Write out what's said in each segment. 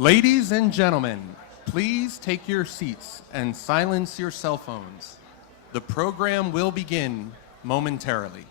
Ladies and gentlemen, please take your seats and silence your cell phones. The program will begin momentarily.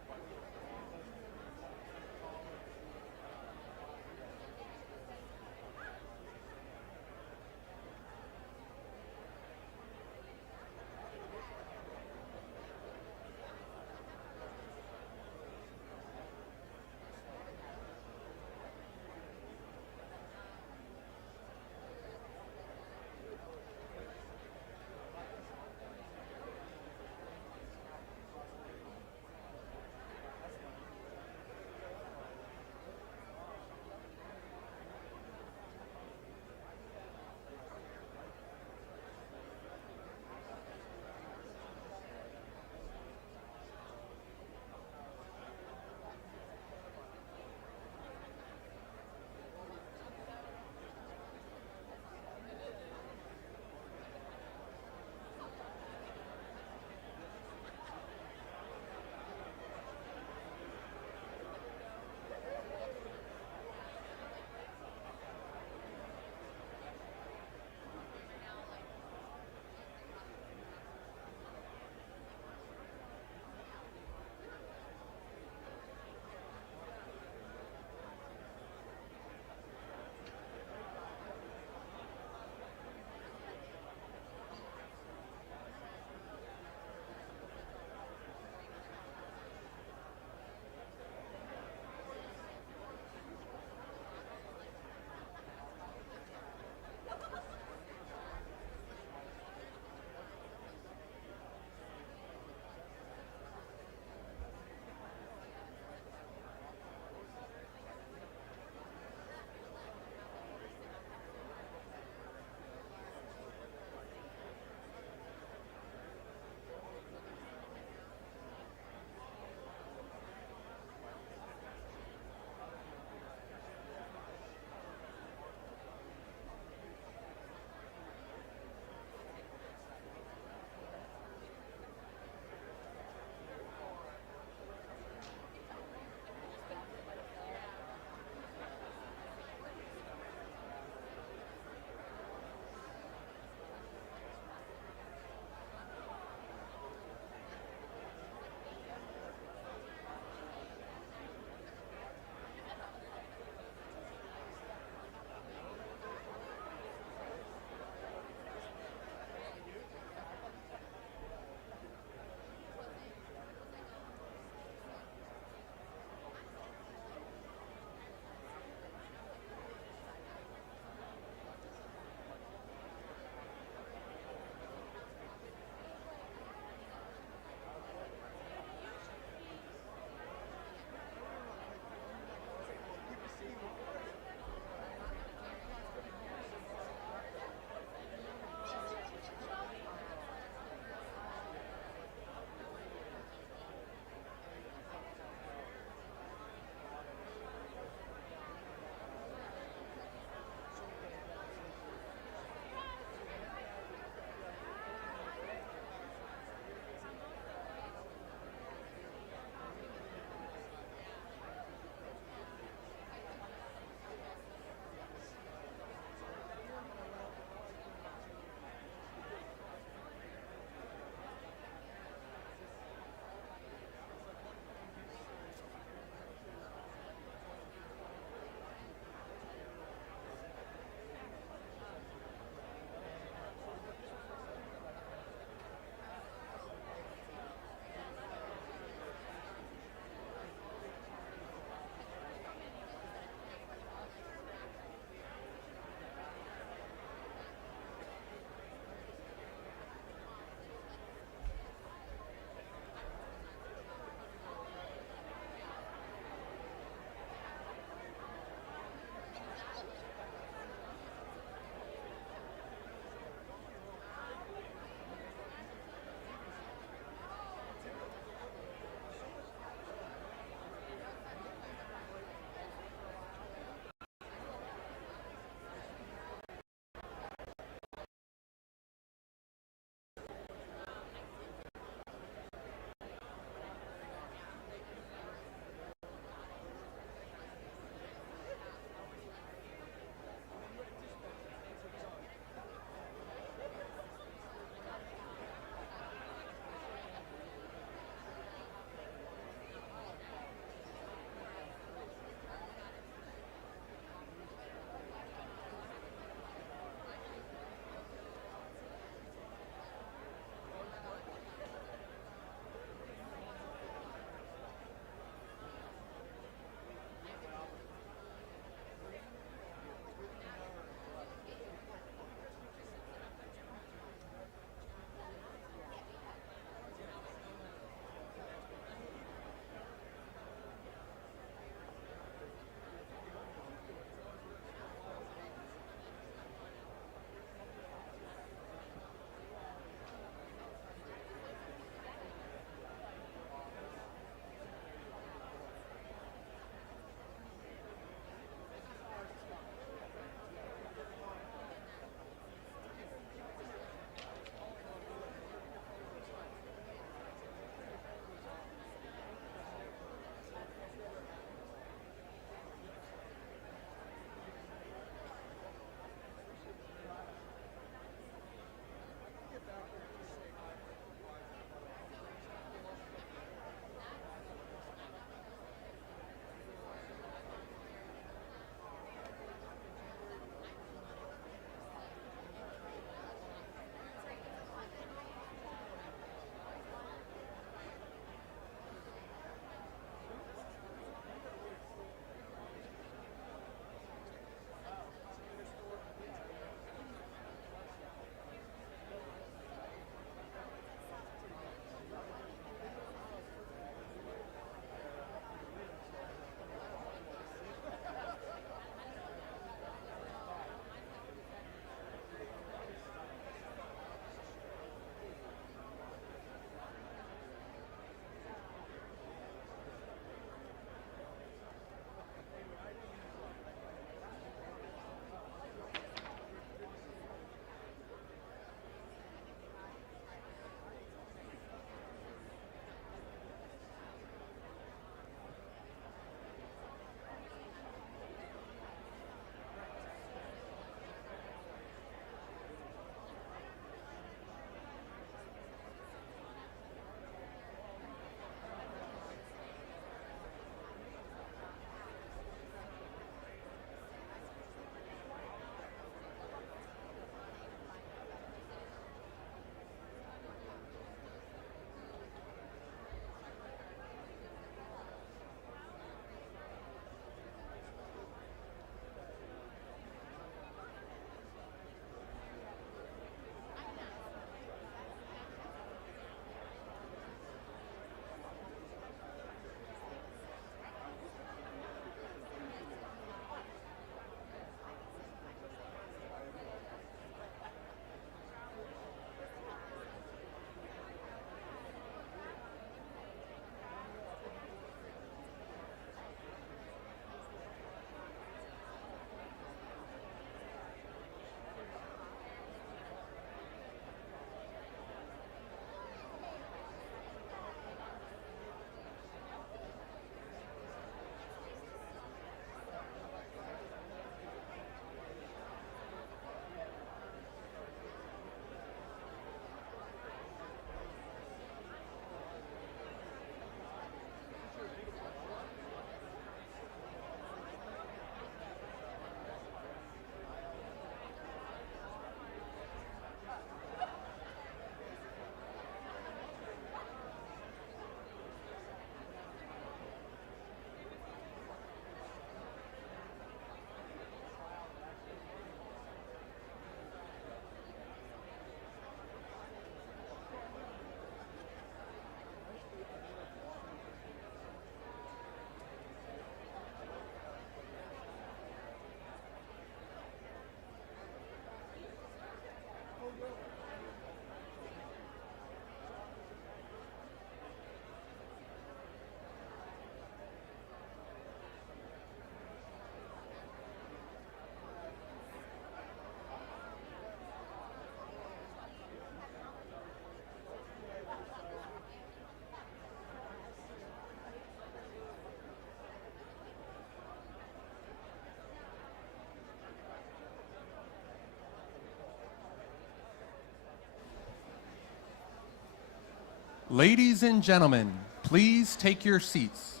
Ladies and gentlemen, please take your seats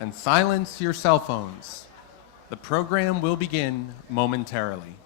and silence your cell phones. The program will begin momentarily.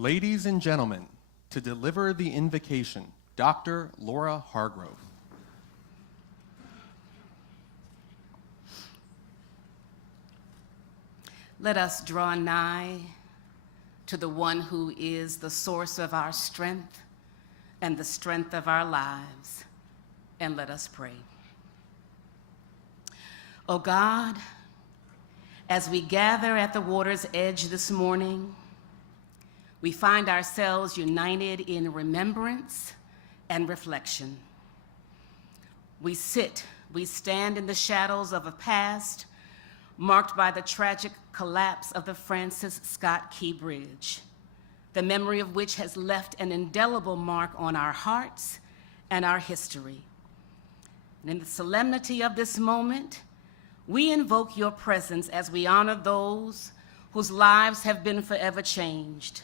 Ladies and gentlemen, to deliver the invocation, Dr. Laura Hargrove. Let us draw nigh to the one who is the source of our strength and the strength of our lives, and let us pray. O God, as we gather at the water's edge this morning, we find ourselves united in remembrance and reflection. We stand in the shadows of a past marked by the tragic collapse of the Francis Scott Key Bridge, the memory of which has left an indelible mark on our hearts and our history. And in the solemnity of this moment, we invoke your presence as we honor those whose lives have been forever changed,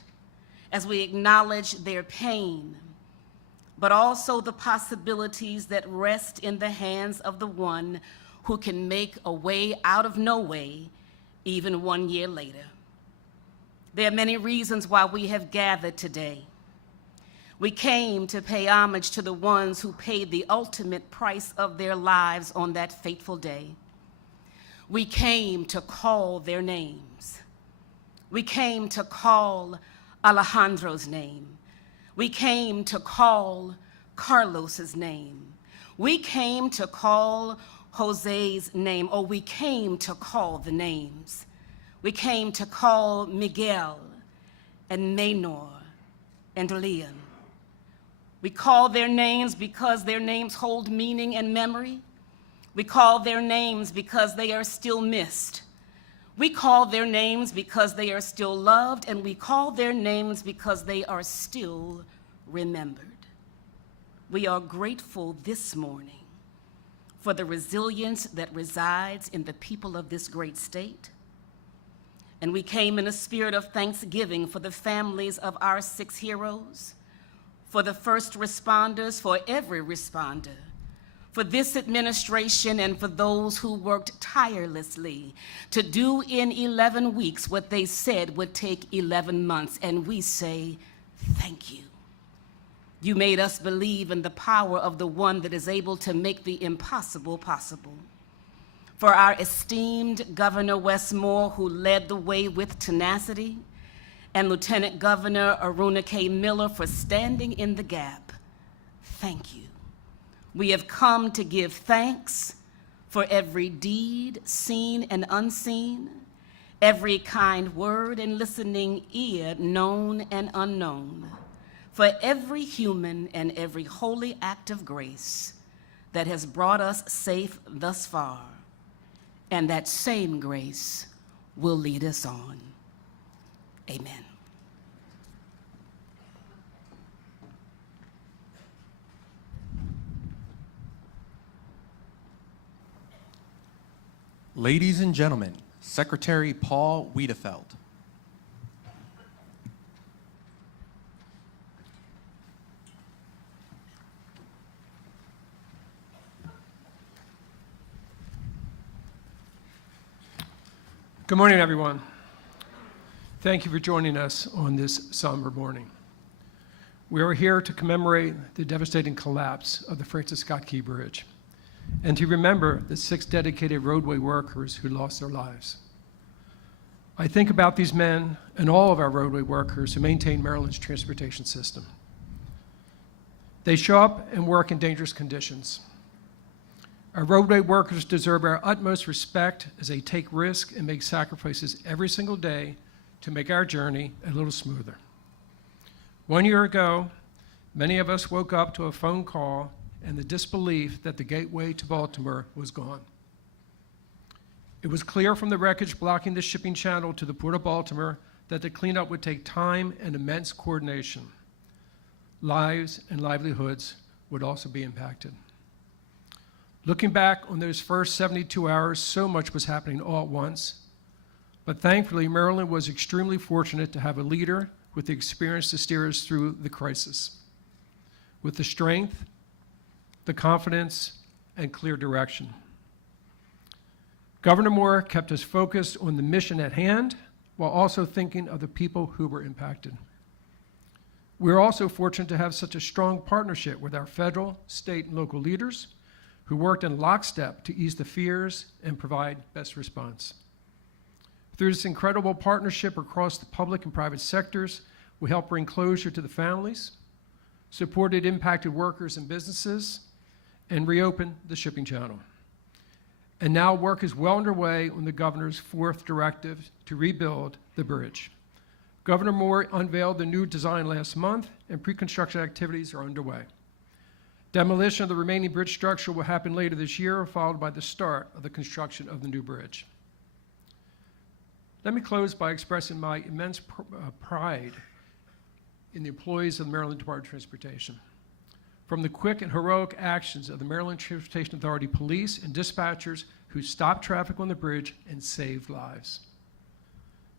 as we acknowledge their pain, but also the possibilities that rest in the hands of the one who can make a way out of no way, even 1 year later. There are many reasons why we have gathered today. We came to pay homage to the ones who paid the ultimate price of their lives on that fateful day. We came to call their names. We came to call Alejandro's name. We came to call Carlos's name. We came to call Jose's name. Oh, we came to call the names. We came to call Miguel and Maynor and Leon. We call their names because their names hold meaning and memory. We call their names because they are still missed. We call their names because they are still loved, and we call their names because they are still remembered. We are grateful this morning for the resilience that resides in the people of this great state. And we came in a spirit of thanksgiving for the families of our 6 heroes, for the first responders, for every responder, for this administration, and for those who worked tirelessly to do in 11 weeks what they said would take 11 months. And we say, thank you. You made us believe in the power of the one that is able to make the impossible possible. For our esteemed Governor Wes Moore, who led the way with tenacity, and Lieutenant Governor Aruna K. Miller for standing in the gap, thank you. We have come to give thanks for every deed, seen and unseen, every kind word and listening ear, known and unknown, for every human and every holy act of grace that has brought us safe thus far, and that same grace will lead us on. Amen. Ladies and gentlemen, Secretary Paul Wiedefeld. Good morning, everyone. Thank you for joining us on this somber morning. We are here to commemorate the devastating collapse of the Francis Scott Key Bridge and to remember the 6 dedicated roadway workers who lost their lives. I think about these men and all of our roadway workers who maintain Maryland's transportation system. They show up and work in dangerous conditions. Our roadway workers deserve our utmost respect as they take risks and make sacrifices every single day to make our journey a little smoother. 1 year ago, many of us woke up to a phone call and the disbelief that the gateway to Baltimore was gone. It was clear from the wreckage blocking the shipping channel to the Port of Baltimore that the cleanup would take time and immense coordination. Lives and livelihoods would also be impacted. Looking back on those first 72 hours, so much was happening all at once. But thankfully, Maryland was extremely fortunate to have a leader with the experience to steer us through the crisis, with the strength, the confidence, and clear direction. Governor Moore kept us focused on the mission at hand while also thinking of the people who were impacted. We're also fortunate to have such a strong partnership with our federal, state, and local leaders who worked in lockstep to ease the fears and provide best response. Through this incredible partnership across the public and private sectors, we helped bring closure to the families, supported impacted workers and businesses, and reopened the shipping channel. And now work is well underway on the governor's fourth directive to rebuild the bridge. Governor Moore unveiled the new design last month, and pre-construction activities are underway. Demolition of the remaining bridge structure will happen later this year, followed by the start of the construction of the new bridge. Let me close by expressing my immense pride in the employees of the Maryland Department of Transportation. From the quick and heroic actions of the Maryland Transportation Authority police and dispatchers who stopped traffic on the bridge and saved lives.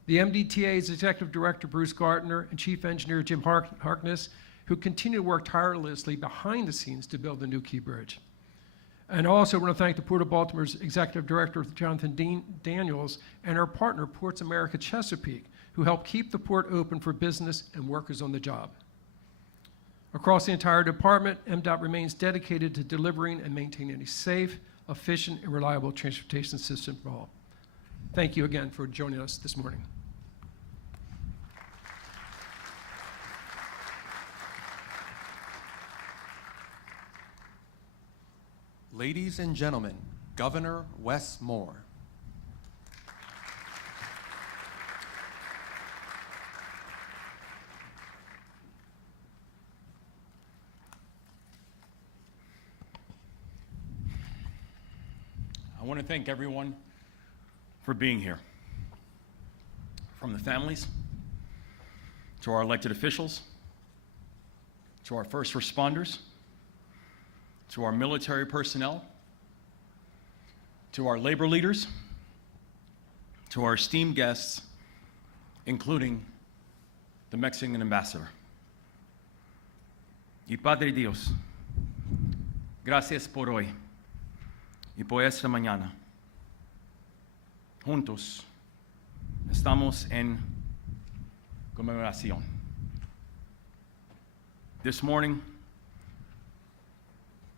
The MDTA's Executive Director, Bruce Gardner, and Chief Engineer, Jim Harkness, who continue to work tirelessly behind the scenes to build the new Key Bridge. And also want to thank the Port of Baltimore's Executive Director, Jonathan Daniels, and our partner, Ports America Chesapeake, who helped keep the port open for business and workers on the job. Across the entire department, MDOT remains dedicated to delivering and maintaining a safe, efficient, and reliable transportation system for all. Thank you again for joining us this morning. Ladies and gentlemen, Governor Wes Moore. I want to thank everyone for being here. From the families, to our elected officials, to our first responders, to our military personnel, to our labor leaders, to our esteemed guests, including the Mexican ambassador. Y Padre Dios, gracias por hoy y por esta mañana. Juntos estamos en conmemoración. This morning,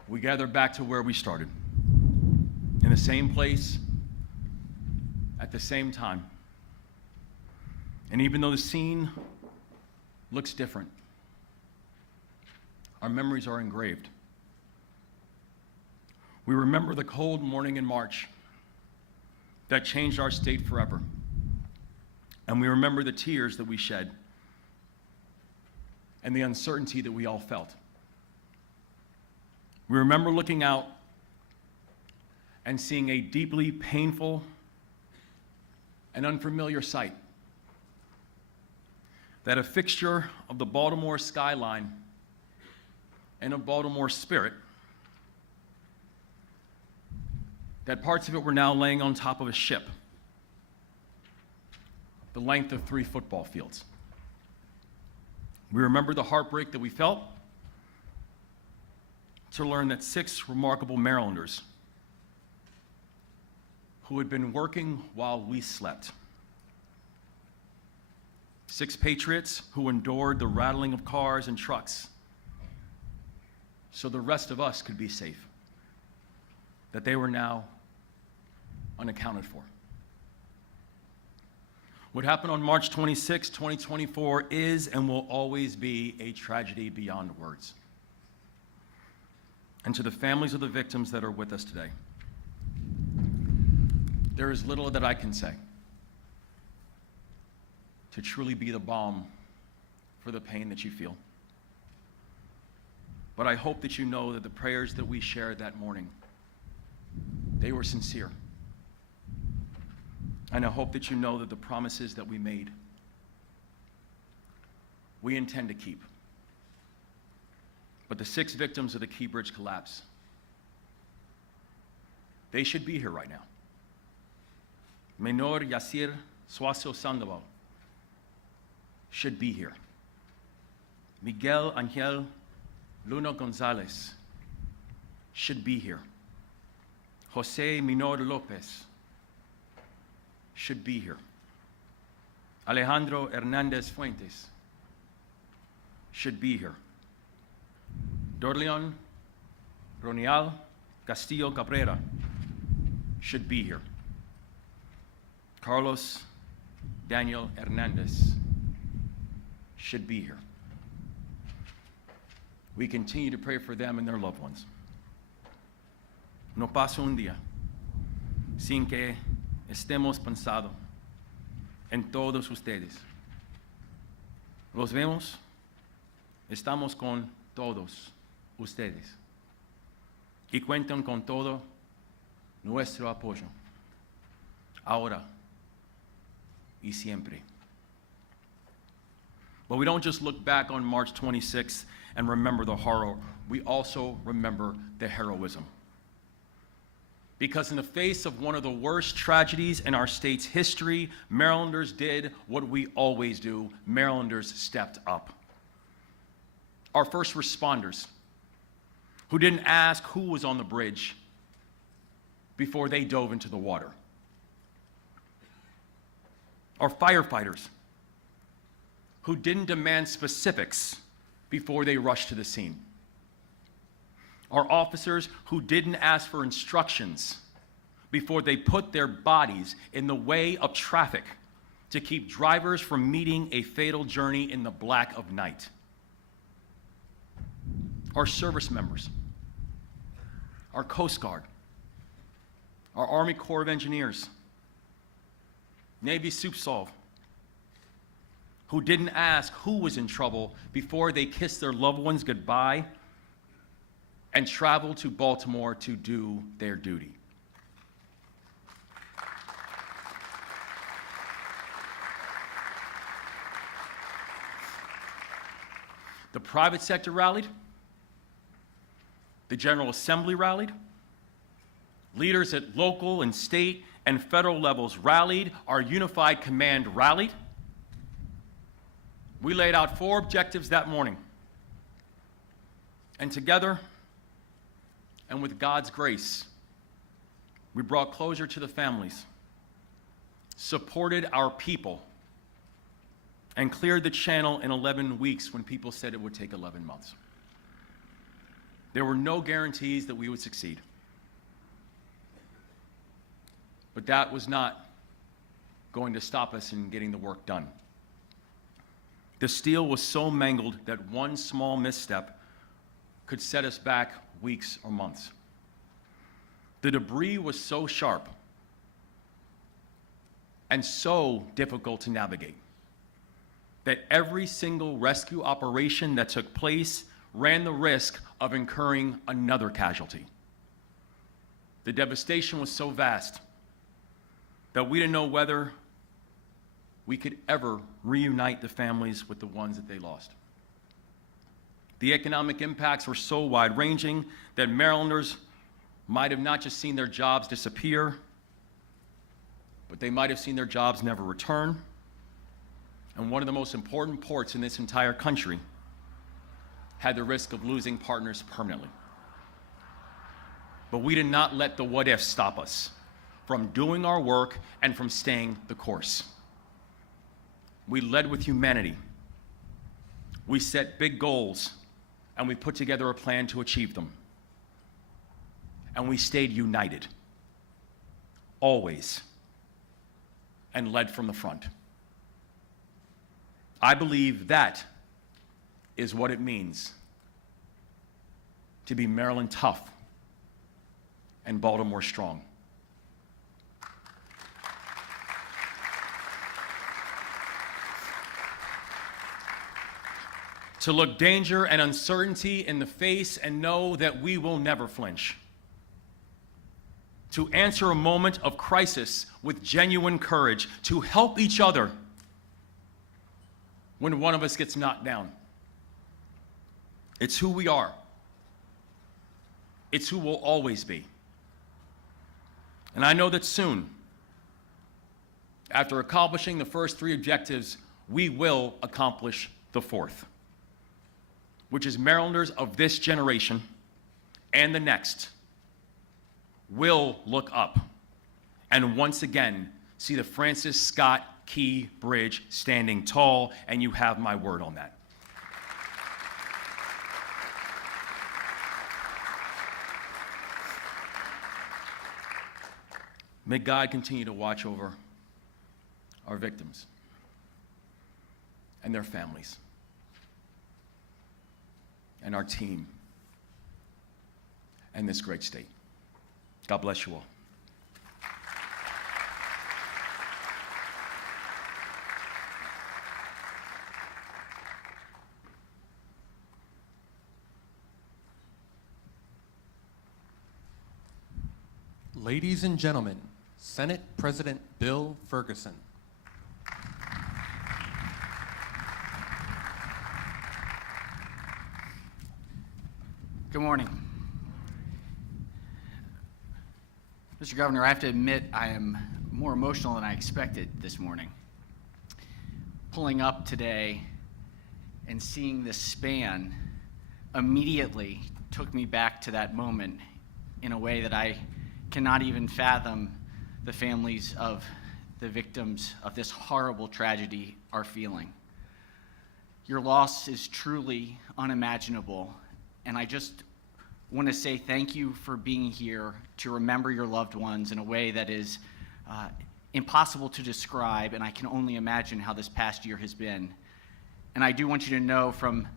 we gather back to where we started, in the same place, at the same time. And even though the scene looks different, our memories are engraved. We remember the cold morning in March that changed our state forever. And we remember the tears that we shed and the uncertainty that we all felt. We remember looking out and seeing a deeply painful and unfamiliar sight, that a fixture of the Baltimore skyline and of Baltimore spirit, that parts of it were now laying on top of a ship, the length of 3 football fields. We remember the heartbreak that we felt to learn that 6 remarkable Marylanders who had been working while we slept, 6 patriots who endured the rattling of cars and trucks so the rest of us could be safe, that they were now unaccounted for. What happened on March 26, 2024 is and will always be a tragedy beyond words. And to the families of the victims that are with us today, there is little that I can say to truly be the balm for the pain that you feel. But I hope that you know that the prayers that we shared that morning, they were sincere. And I hope that you know that the promises that we made, we intend to keep. But the 6 victims of the Key Bridge collapse, they should be here right now. Menor Yasir Suazo Sandoval should be here. Miguel Angel Luna Gonzalez should be here. Jose Minor Lopez should be here. Alejandro Hernandez Fuentes should be here. Dorleon Ronial Castillo Cabrera should be here. Carlos Daniel Hernandez should be here. We continue to pray for them and their loved ones. No pasa un día sin que estemos pensando en todos ustedes. Los vemos, estamos con todos ustedes y cuentan con todo nuestro apoyo, ahora y siempre. But we don't just look back on March 26th and remember the horror, we also remember the heroism. Because in the face of one of the worst tragedies in our state's history, Marylanders did what we always do. Marylanders stepped up. Our first responders, who didn't ask who was on the bridge before they dove into the water. Our firefighters, who didn't demand specifics before they rushed to the scene. Our officers who didn't ask for instructions before they put their bodies in the way of traffic to keep drivers from meeting a fatal journey in the black of night. Our service members, our Coast Guard, our Army Corps of Engineers, Navy SUPSOLV, who didn't ask who was in trouble before they kissed their loved ones goodbye and traveled to Baltimore to do their duty. The private sector rallied. The General Assembly rallied. Leaders at local and state and federal levels rallied. Our unified command rallied. We laid out 4 objectives that morning. And together, and with God's grace, we brought closure to the families, supported our people, and cleared the channel in 11 weeks when people said it would take 11 months. There were no guarantees that we would succeed. But that was not going to stop us in getting the work done. The steel was so mangled that one small misstep could set us back weeks or months. The debris was so sharp and so difficult to navigate that every single rescue operation that took place ran the risk of incurring another casualty. The devastation was so vast that we didn't know whether we could ever reunite the families with the ones that they lost. The economic impacts were so wide-ranging that Marylanders might have not just seen their jobs disappear, but they might have seen their jobs never return. And one of the most important ports in this entire country had the risk of losing partners permanently. But we did not let the what-ifs stop us from doing our work and from staying the course. We led with humanity. We set big goals, and we put together a plan to achieve them. And we stayed united, always, and led from the front. I believe that is what it means to be Maryland tough and Baltimore strong. To look danger and uncertainty in the face and know that we will never flinch. To answer a moment of crisis with genuine courage, to help each other when one of us gets knocked down. It's who we are. It's who we'll always be. And I know that soon, after accomplishing the first 3 objectives, we will accomplish the 4th, which is Marylanders of this generation and the next will look up and once again see the Francis Scott Key Bridge standing tall, and you have my word on that. May God continue to watch over our victims and their families and our team and this great state. God bless you all. Ladies and gentlemen, Senate President Bill Ferguson. Good morning. Mr. Governor, I have to admit I am more emotional than I expected this morning. Pulling up today and seeing this span immediately took me back to that moment in a way that I cannot even fathom the families of the victims of this horrible tragedy are feeling. Your loss is truly unimaginable, and I just want to say thank you for being here to remember your loved ones in a way that is impossible to describe, and I can only imagine how this past year has been. And I do want you to know, from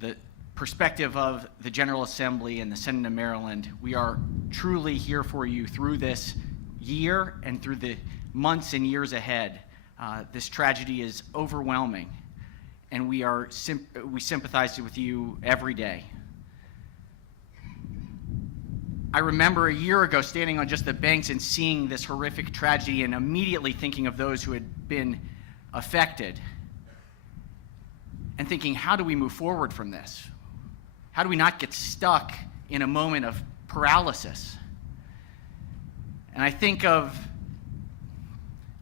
the perspective of the General Assembly and the Senate of Maryland, we are truly here for you through this year and through the months and years ahead. This tragedy is overwhelming, and we sympathize with you every day. I remember a year ago standing on just the banks and seeing this horrific tragedy and immediately thinking of those who had been affected and thinking, how do we move forward from this? How do we not get stuck in a moment of paralysis? And I think of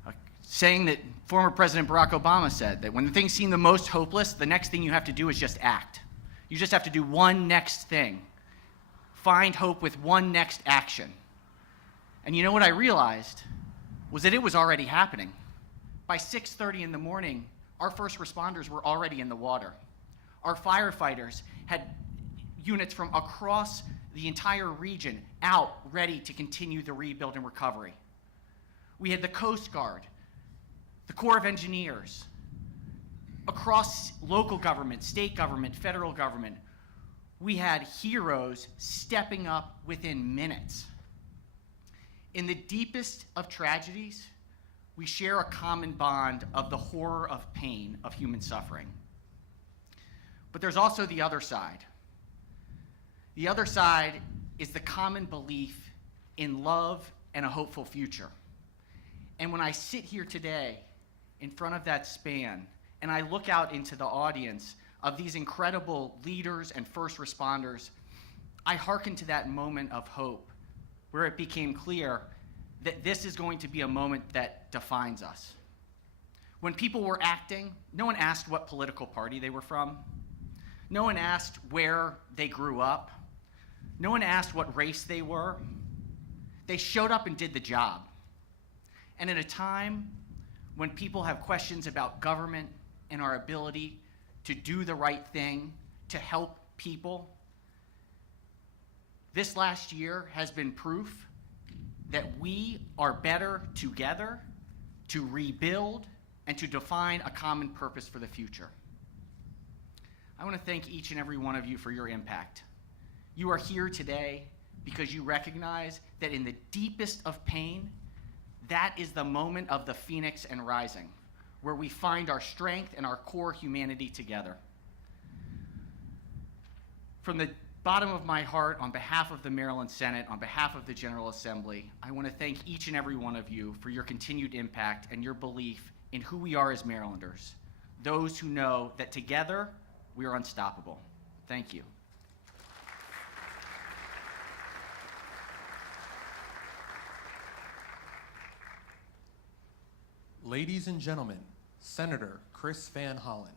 a saying that former President Barack Obama said, that when things seem the most hopeless, the next thing you have to do is just act. You just have to do one next thing. Find hope with one next action. And you know what I realized was that it was already happening. By 6:30 in the morning, our first responders were already in the water. Our firefighters had units from across the entire region out, ready to continue the rebuild and recovery. We had the Coast Guard, the Corps of Engineers, across local government, state government, federal government. We had heroes stepping up within minutes. In the deepest of tragedies, we share a common bond of the horror of pain of human suffering. But there's also the other side. The other side is the common belief in love and a hopeful future. And when I sit here today in front of that span and I look out into the audience of these incredible leaders and first responders, I hearken to that moment of hope where it became clear that this is going to be a moment that defines us. When people were acting, no one asked what political party they were from. No one asked where they grew up. No one asked what race they were. They showed up and did the job. And at a time when people have questions about government and our ability to do the right thing, to help people, this last year has been proof that we are better together to rebuild and to define a common purpose for the future. I want to thank each and every one of you for your impact. You are here today because you recognize that in the deepest of pain, that is the moment of the phoenix and rising, where we find our strength and our core humanity together. From the bottom of my heart, on behalf of the Maryland Senate, on behalf of the General Assembly, I want to thank each and every one of you for your continued impact and your belief in who we are as Marylanders, those who know that together we are unstoppable. Thank you. Ladies and gentlemen, Senator Chris Van Hollen.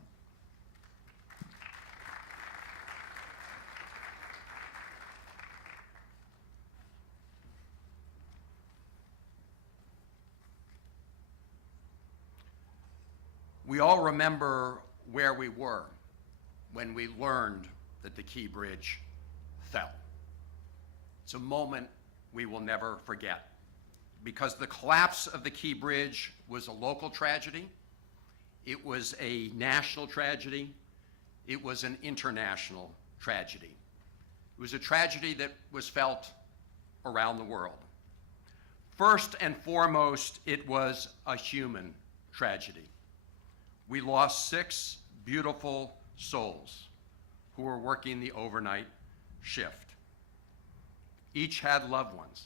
We all remember where we were when we learned that the Key Bridge fell. It's a moment we will never forget. because the collapse of the Key Bridge was a local tragedy, it was a national tragedy, it was an international tragedy. It was a tragedy that was felt around the world. First and foremost, it was a human tragedy. We lost 6 beautiful souls who were working the overnight shift. Each had loved ones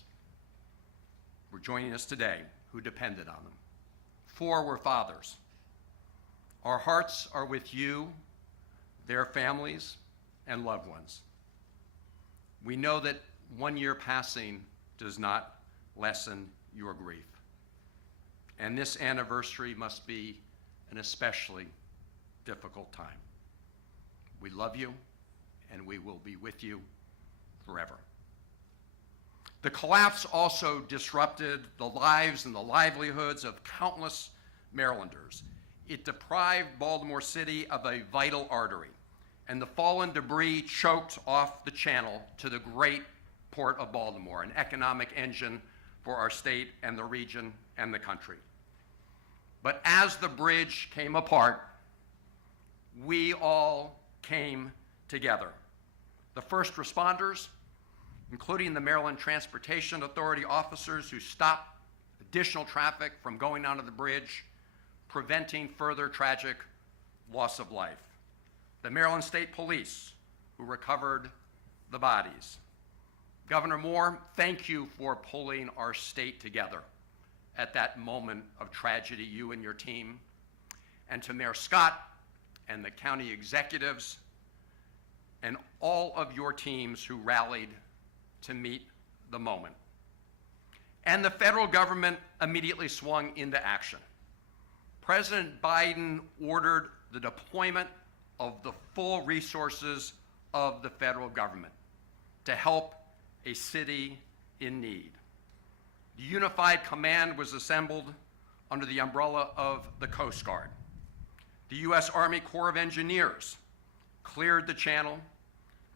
who were joining us today who depended on them. 4 were fathers. Our hearts are with you, their families, and loved ones. We know that 1 year passing does not lessen your grief. And this anniversary must be an especially difficult time. We love you, and we will be with you forever. The collapse also disrupted the lives and the livelihoods of countless Marylanders. It deprived Baltimore City of a vital artery, and the fallen debris choked off the channel to the great Port of Baltimore, an economic engine for our state and the region and the country. But as the bridge came apart, we all came together. The first responders, including the Maryland Transportation Authority officers who stopped additional traffic from going onto the bridge, preventing further tragic loss of life. The Maryland State Police, who recovered the bodies. Governor Moore, thank you for pulling our state together at that moment of tragedy, you and your team. And to Mayor Scott and the county executives and all of your teams who rallied to meet the moment. And the federal government immediately swung into action. President Biden ordered the deployment of the full resources of the federal government to help a city in need. The Unified Command was assembled under the umbrella of the Coast Guard. The U.S. Army Corps of Engineers cleared the channel,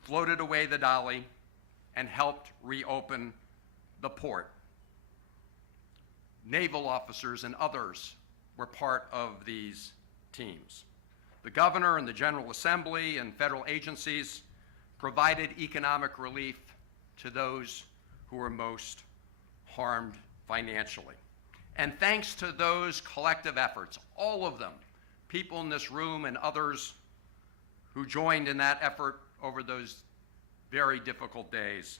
floated away the dolly, and helped reopen the port. Naval officers and others were part of these teams. The governor and the General Assembly and federal agencies provided economic relief to those who were most harmed financially. And thanks to those collective efforts, all of them, people in this room and others who joined in that effort over those very difficult days,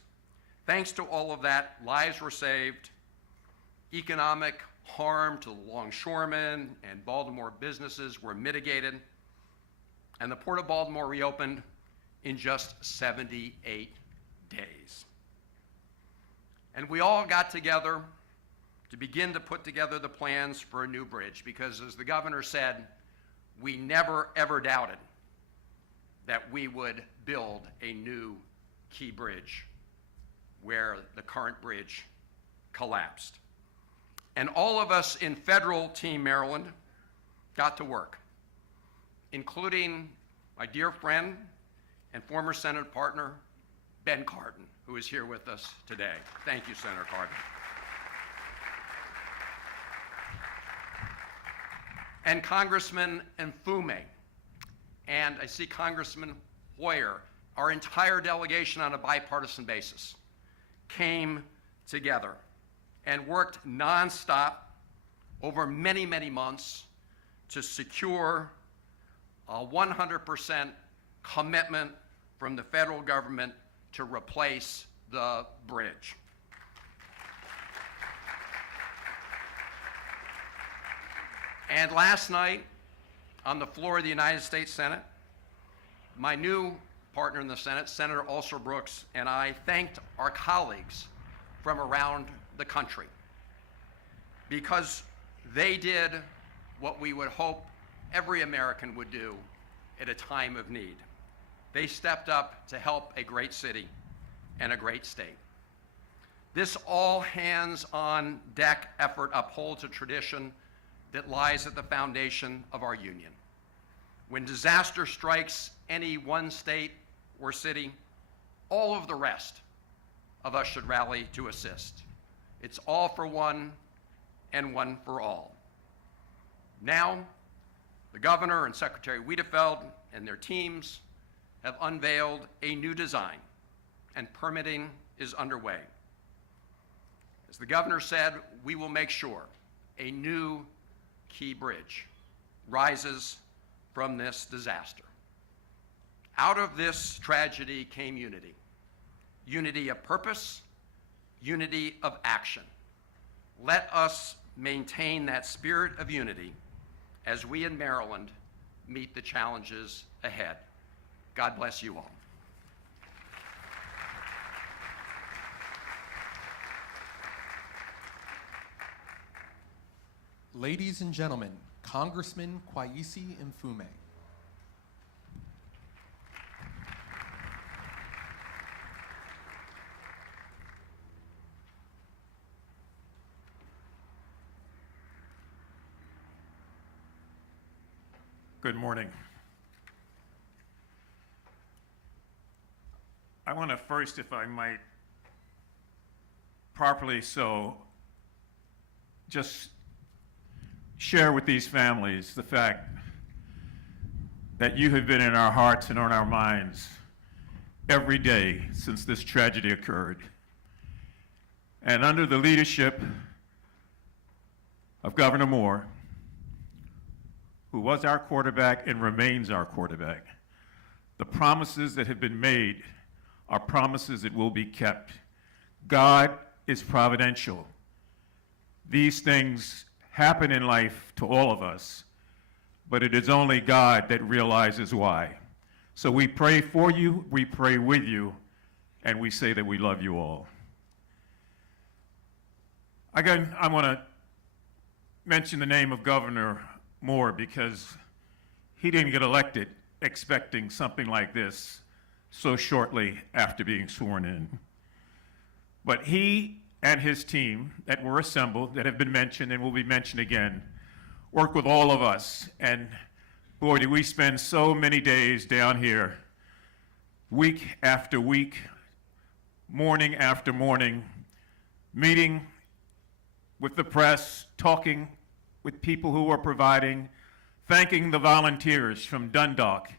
thanks to all of that, lives were saved, economic harm to longshoremen and Baltimore businesses were mitigated, and the Port of Baltimore reopened in just 78 days. And we all got together to begin to put together the plans for a new bridge because, as the governor said, we never ever doubted that we would build a new Key Bridge where the current bridge collapsed. And all of us in Federal Team Maryland got to work, including my dear friend and former Senate partner, Ben Cardin, who is here with us today. Thank you, Senator Cardin. And Congressman Mfume, and I see Congressman Hoyer, our entire delegation on a bipartisan basis, came together and worked nonstop over many, many months to secure a 100% commitment from the federal government to replace the bridge. And last night, on the floor of the United States Senate, my new partner in the Senate, Senator Ulster Brooks, and I thanked our colleagues from around the country because they did what we would hope every American would do at a time of need. They stepped up to help a great city and a great state. This all-hands-on-deck effort upholds a tradition that lies at the foundation of our union. When disaster strikes any one state or city, all of the rest of us should rally to assist. It's all for one and one for all. Now, the governor and Secretary Wiedefeld and their teams have unveiled a new design, and permitting is underway. As the governor said, we will make sure a new Key Bridge rises from this disaster. Out of this tragedy came unity. Unity of purpose, unity of action. Let us maintain that spirit of unity as we in Maryland meet the challenges ahead. God bless you all. Ladies and gentlemen, Congressman Kwesi Mfume. Good morning. I want to first, if I might, properly so, just share with these families the fact that you have been in our hearts and on our minds every day since this tragedy occurred. And under the leadership of Governor Moore, who was our quarterback and remains our quarterback, the promises that have been made are promises that will be kept. God is providential. These things happen in life to all of us, but it is only God that realizes why. So we pray for you, we pray with you, and we say that we love you all. Again, I want to mention the name of Governor Moore because he didn't get elected expecting something like this so shortly after being sworn in. But he and his team that were assembled, that have been mentioned and will be mentioned again, work with all of us. And boy, do we spend so many days down here, week after week, morning after morning, meeting with the press, talking with people who are providing, thanking the volunteers from Dundalk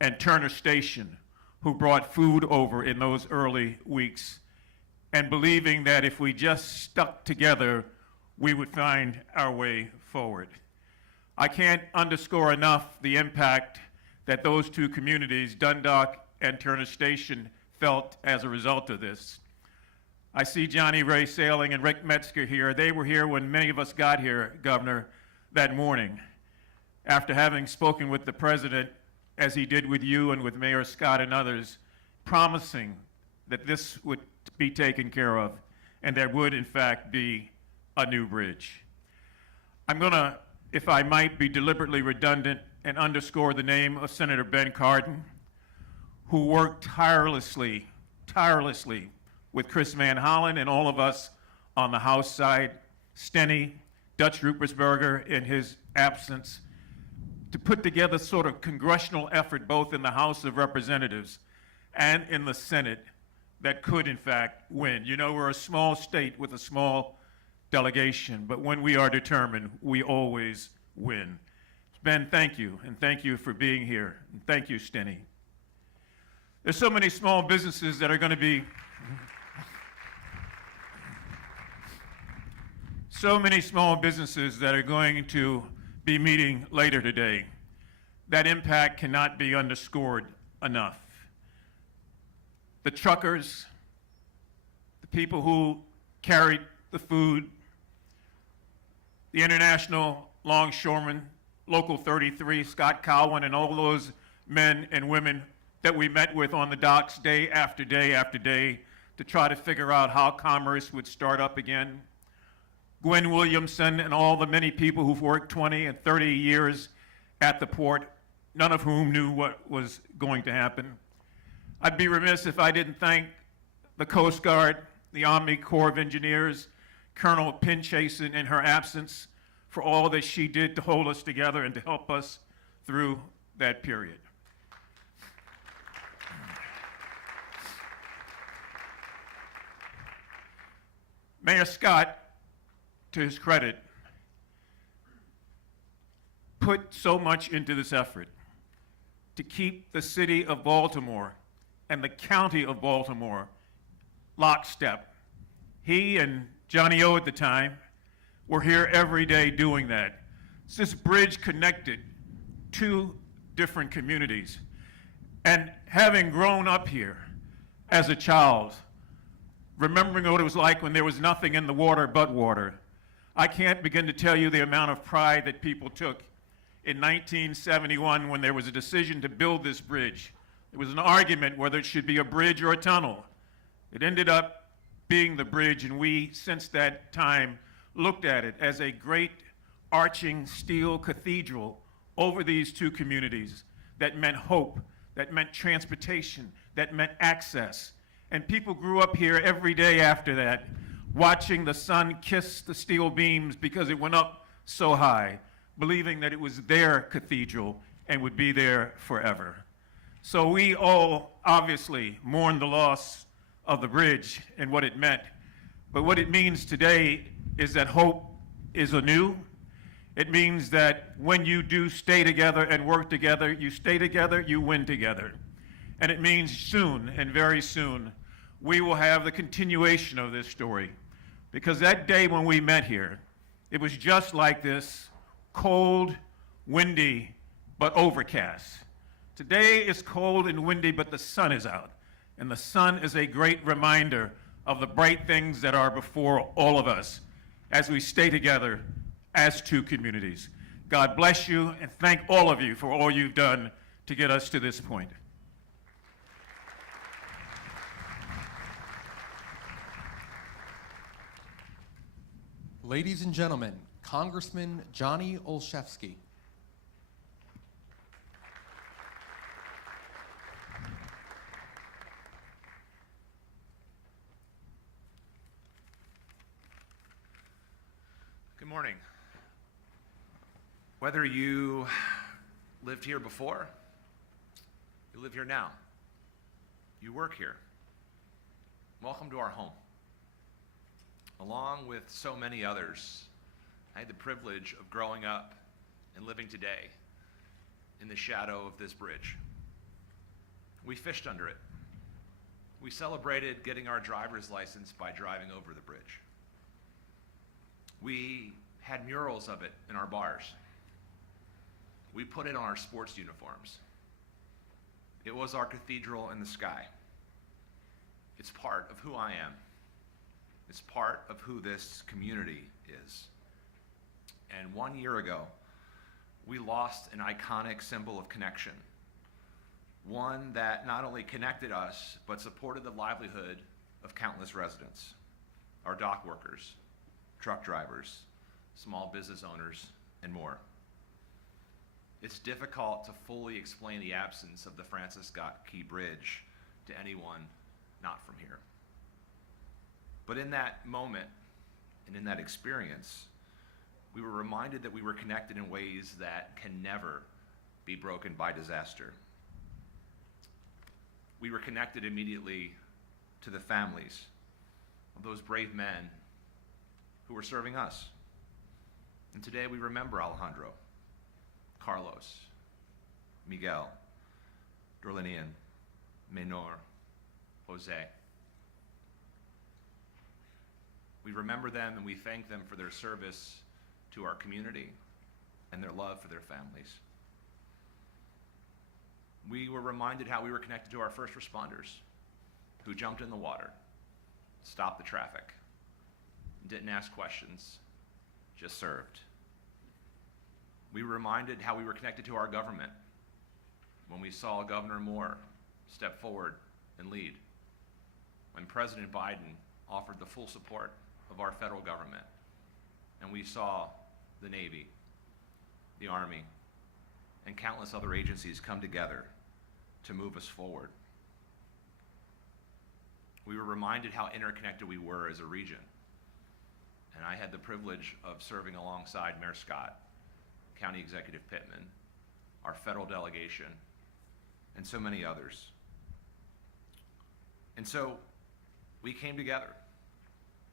and Turner Station who brought food over in those early weeks, and believing that if we just stuck together, we would find our way forward. I can't underscore enough the impact that those two communities, Dundalk and Turner Station, felt as a result of this. I see Johnny Ray Sailing and Rick Metzger here. They were here when many of us got here, Governor, that morning, after having spoken with the president, as he did with you and with Mayor Scott and others, promising that this would be taken care of and there would, in fact, be a new bridge. I'm going to, if I might, be deliberately redundant and underscore the name of Senator Ben Cardin, who worked tirelessly with Chris Van Hollen and all of us on the House side, Steny, Dutch Ruppersberger in his absence, to put together sort of congressional effort both in the House of Representatives and in the Senate that could, in fact, win. You know, we're a small state with a small delegation, but when we are determined, we always win. Ben, thank you, and thank you for being here. And thank you, Steny. There's so many small businesses that are going to be be meeting later today. That impact cannot be underscored enough. The truckers, the people who carried the food, the International Longshoremen, Local 33, Scott Cowan, and all those men and women that we met with on the docks day after day after day to try to figure out how commerce would start up again. Gwen Williamson and all the many people who've worked 20 and 30 years at the port, none of whom knew what was going to happen. I'd be remiss if I didn't thank the Coast Guard, the Army Corps of Engineers, Colonel Pinchason in her absence, for all that she did to hold us together and to help us through that period. Mayor Scott, to his credit, put so much into this effort to keep the city of Baltimore and the county of Baltimore lockstep. He and Johnny O at the time were here every day doing that. This bridge connected two different communities. And having grown up here as a child, remembering what it was like when there was nothing in the water but water, I can't begin to tell you the amount of pride that people took in 1971 when there was a decision to build this bridge. There was an argument whether it should be a bridge or a tunnel. It ended up being the bridge, and we, since that time, looked at it as a great arching steel cathedral over these two communities that meant hope, that meant transportation, that meant access. And people grew up here every day after that, watching the sun kiss the steel beams because it went up so high, believing that it was their cathedral and would be there forever. So we all obviously mourn the loss of the bridge and what it meant. But what it means today is that hope is anew. It means that when you do stay together and work together, you stay together, you win together. And it means soon, and very soon, we will have the continuation of this story. Because that day when we met here, it was just like this, cold, windy, but overcast. Today is cold and windy, but the sun is out. And the sun is a great reminder of the bright things that are before all of us as we stay together as two communities. God bless you, and thank all of you for all you've done to get us to this point. Ladies and gentlemen, Congressman Johnny Olszewski. Good morning. Whether you lived here before, you live here now, you work here, welcome to our home. Along with so many others, I had the privilege of growing up and living today in the shadow of this bridge. We fished under it. We celebrated getting our driver's license by driving over the bridge. We had murals of it in our bars. We put it on our sports uniforms. It was our cathedral in the sky. It's part of who I am. It's part of who this community is. And 1 year ago, we lost an iconic symbol of connection. One that not only connected us, but supported the livelihood of countless residents, our dock workers, truck drivers, small business owners, and more. It's difficult to fully explain the absence of the Francis Scott Key Bridge to anyone not from here. But in that moment and in that experience, we were reminded that we were connected in ways that can never be broken by disaster. We were connected immediately to the families of those brave men who were serving us. And today we remember Alejandro, Carlos, Miguel, Dorlinian, Menor, Jose. We remember them and we thank them for their service to our community and their love for their families. We were reminded how we were connected to our first responders who jumped in the water, stopped the traffic, didn't ask questions, just served. We were reminded how we were connected to our government when we saw Governor Moore step forward and lead, when President Biden offered the full support of our federal government, and we saw the Navy, the Army, and countless other agencies come together to move us forward. We were reminded how interconnected we were as a region, and I had the privilege of serving alongside Mayor Scott, County Executive Pittman, our federal delegation, and so many others. And so we came together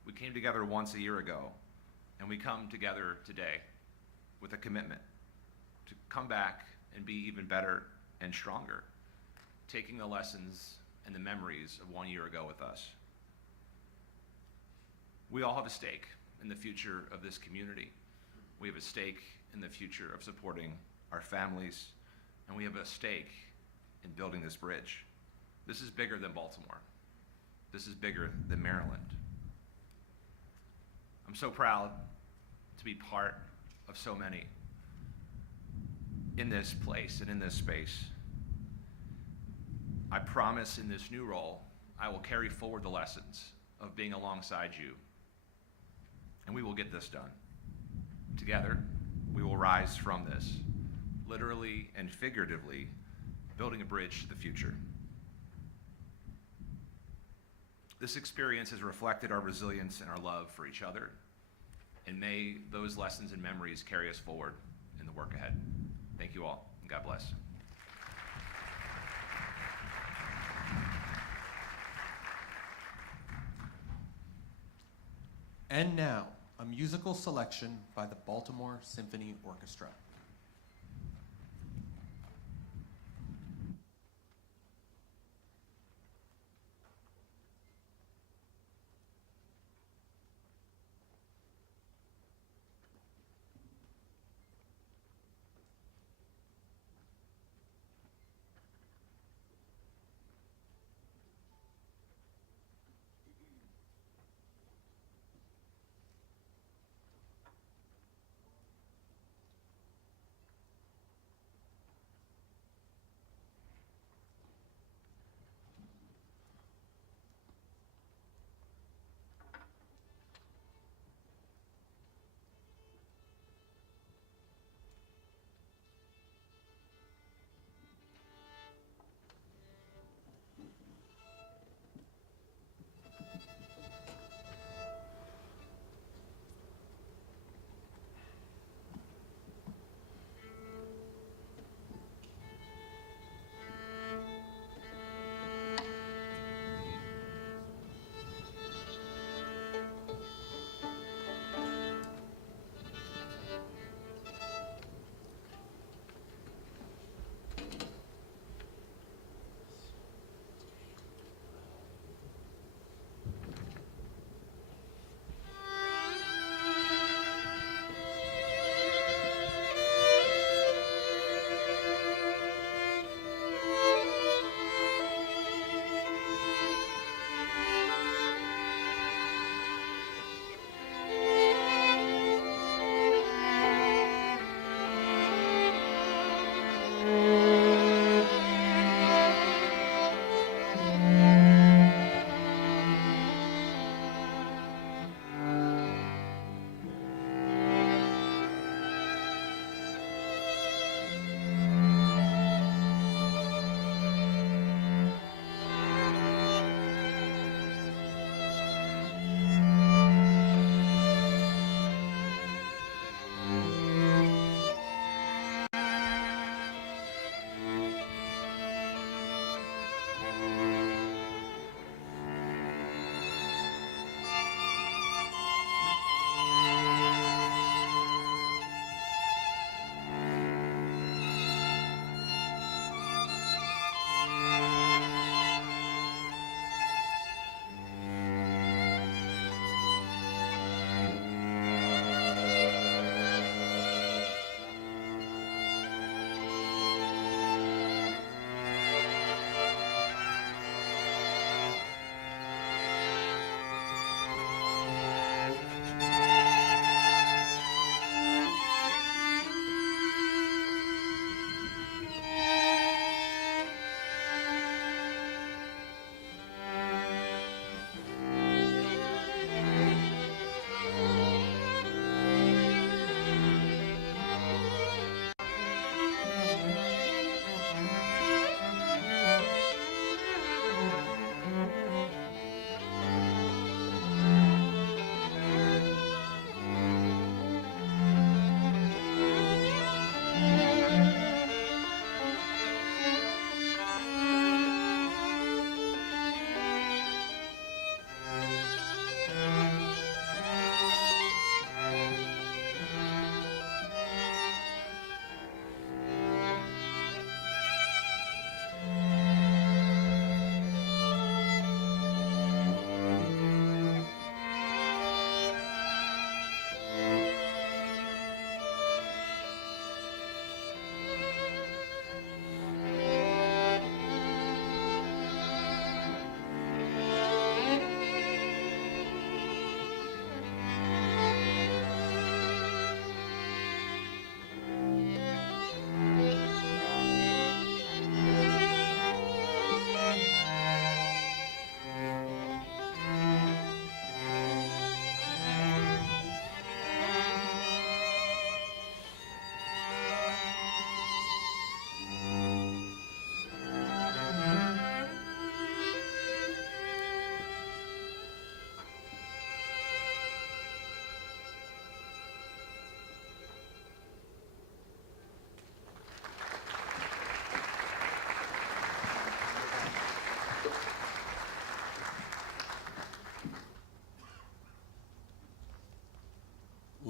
We came together once a year ago, and we come together today with a commitment to come back and be even better and stronger, taking the lessons and the memories of 1 year ago with us. We all have a stake in the future of this community. We have a stake in the future of supporting our families, and we have a stake in building this bridge. This is bigger than Baltimore. This is bigger than Maryland. I'm so proud to be part of so many in this place and in this space. I promise in this new role, I will carry forward the lessons of being alongside you, and we will get this done. Together, we will rise from this, literally and figuratively, building a bridge to the future. This experience has reflected our resilience and our love for each other, and may those lessons and memories carry us forward in the work ahead. Thank you all, and God bless. And now, a musical selection by the Baltimore Symphony Orchestra.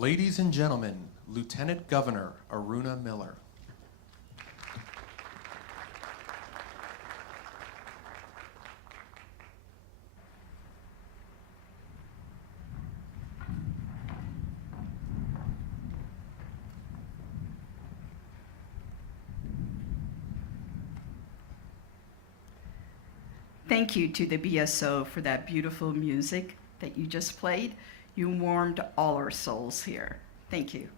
Ladies and gentlemen, Lieutenant Governor Aruna Miller. Thank you to the BSO for that beautiful music that you just played. You warmed all our souls here. Thank you.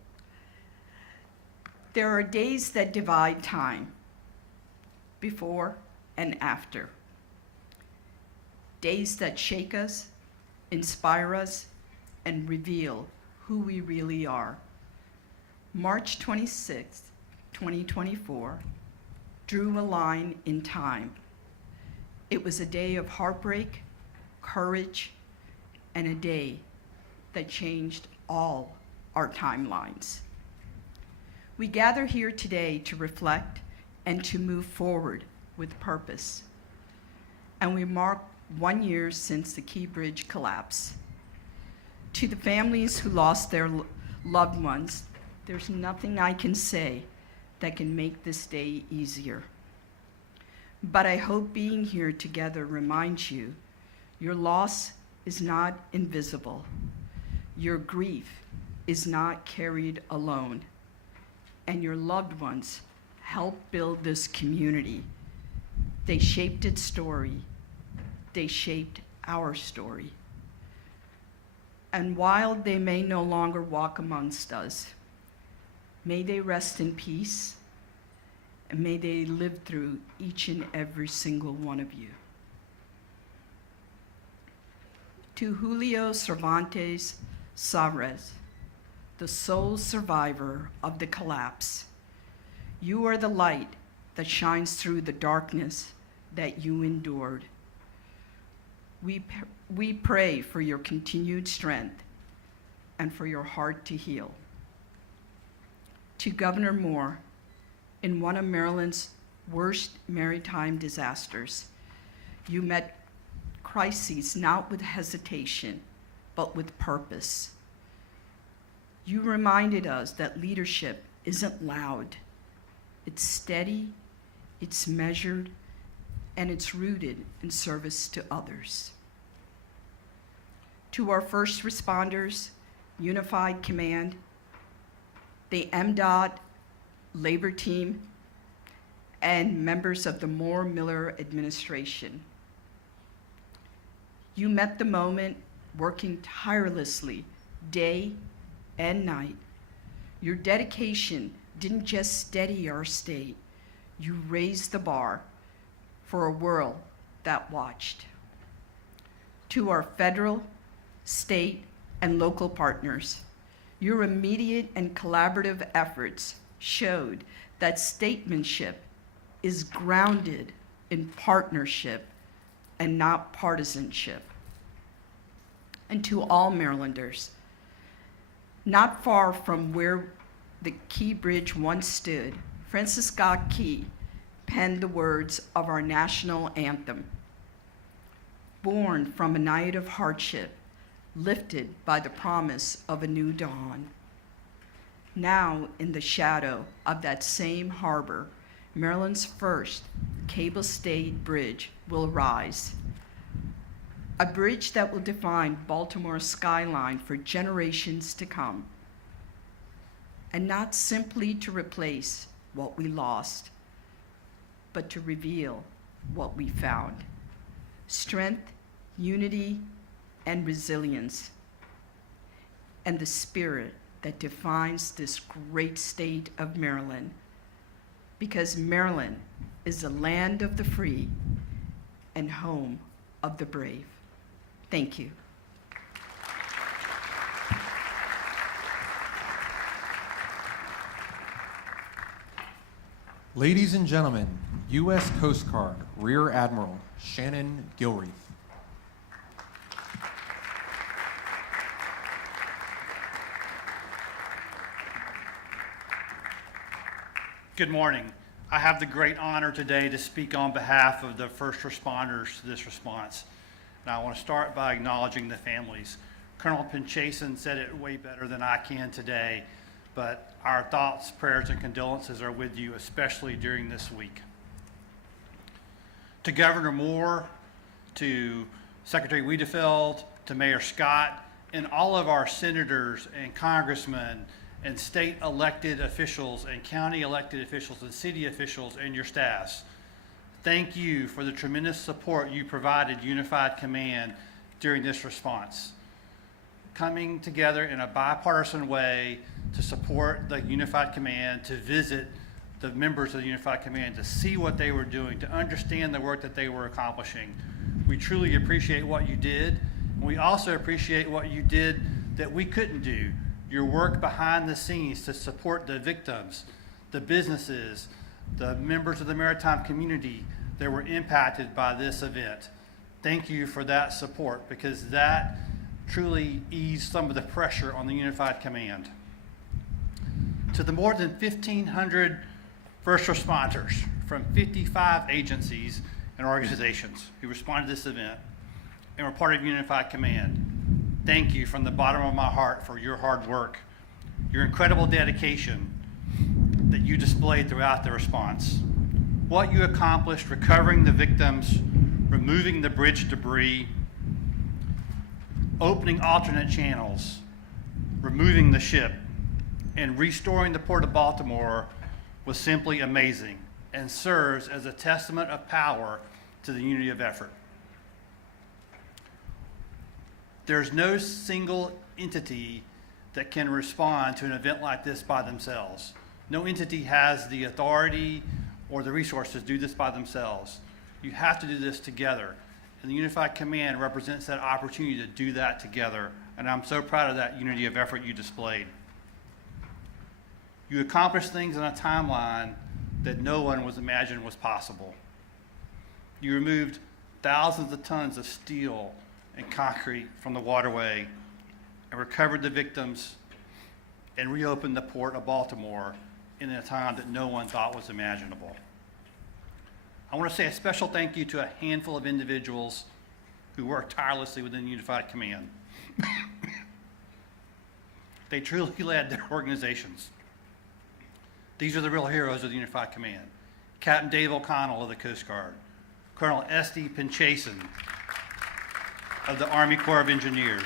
There are days that divide time, before and after. Days that shake us, inspire us, and reveal who we really are. March 26, 2024, drew a line in time. It was a day of heartbreak, courage, and a day that changed all our timelines. We gather here today to reflect and to move forward with purpose. And we mark 1 year since the Key Bridge collapse. To the families who lost their loved ones, there's nothing I can say that can make this day easier. But I hope being here together reminds you your loss is not invisible. Your grief is not carried alone. And your loved ones helped build this community. They shaped its story. They shaped our story. And while they may no longer walk amongst us, may they rest in peace, and may they live through each and every single one of you. To Julio Cervantes Suarez, the sole survivor of the collapse, you are the light that shines through the darkness that you endured. We pray for your continued strength and for your heart to heal. To Governor Moore, in one of Maryland's worst maritime disasters, you met crises not with hesitation, but with purpose. You reminded us that leadership isn't loud. It's steady, it's measured, and it's rooted in service to others. To our first responders, Unified Command, the MDOT labor team, and members of the Moore-Miller administration. You met the moment working tirelessly day and night. Your dedication didn't just steady our state, you raised the bar for a world that watched. To our federal, state, and local partners, your immediate and collaborative efforts showed that statesmanship is grounded in partnership and not partisanship. And to all Marylanders, not far from where the Key Bridge once stood, Francis Scott Key penned the words of our national anthem. Born from a night of hardship, lifted by the promise of a new dawn. Now, in the shadow of that same harbor, Maryland's first cable-stayed bridge will rise. A bridge that will define Baltimore's skyline for generations to come. And not simply to replace what we lost, but to reveal what we found. Strength, unity, and resilience, and the spirit that defines this great state of Maryland, because Maryland is the land of the free and home of the brave. Thank you. Ladies and gentlemen, U.S. Coast Guard Rear Admiral Shannon Gilreath. Good morning. I have the great honor today to speak on behalf of the first responders to this response. And I want to start by acknowledging the families Colonel Pinchason said it way better than I can today, but our thoughts, prayers, and condolences are with you, especially during this week. To Governor Moore, to Secretary Wiedefeld, to Mayor Scott, and all of our senators and congressmen and state elected officials and county elected officials and city officials and your staffs, thank you for the tremendous support you provided Unified Command during this response. Coming together in a bipartisan way to support the Unified Command, to visit the members of the Unified Command, to see what they were doing, to understand the work that they were accomplishing. We truly appreciate what you did. And we also appreciate what you did that we couldn't do. Your work behind the scenes to support the victims, the businesses, the members of the maritime community that were impacted by this event. Thank you for that support, because that truly eased some of the pressure on the Unified Command. To the more than 1,500 first responders from 55 agencies and organizations who responded to this event and were part of Unified Command, thank you from the bottom of my heart for your hard work, your incredible dedication that you displayed throughout the response. What you accomplished recovering the victims, removing the bridge debris, opening alternate channels, removing the ship, and restoring the Port of Baltimore was simply amazing and serves as a testament of power to the unity of effort. There's no single entity that can respond to an event like this by themselves. No entity has the authority or the resources to do this by themselves. You have to do this together. And the Unified Command represents that opportunity to do that together. And I'm so proud of that unity of effort you displayed. You accomplished things in a timeline that no one was imagined was possible. You removed thousands of tons of steel and concrete from the waterway and recovered the victims and reopened the Port of Baltimore in a time that no one thought was imaginable. I want to say a special thank you to a handful of individuals who worked tirelessly within Unified Command. They truly led their organizations. These are the real heroes of the Unified Command. Captain Dave O'Connell of the Coast Guard, Colonel S.D. Pinchason of the Army Corps of Engineers,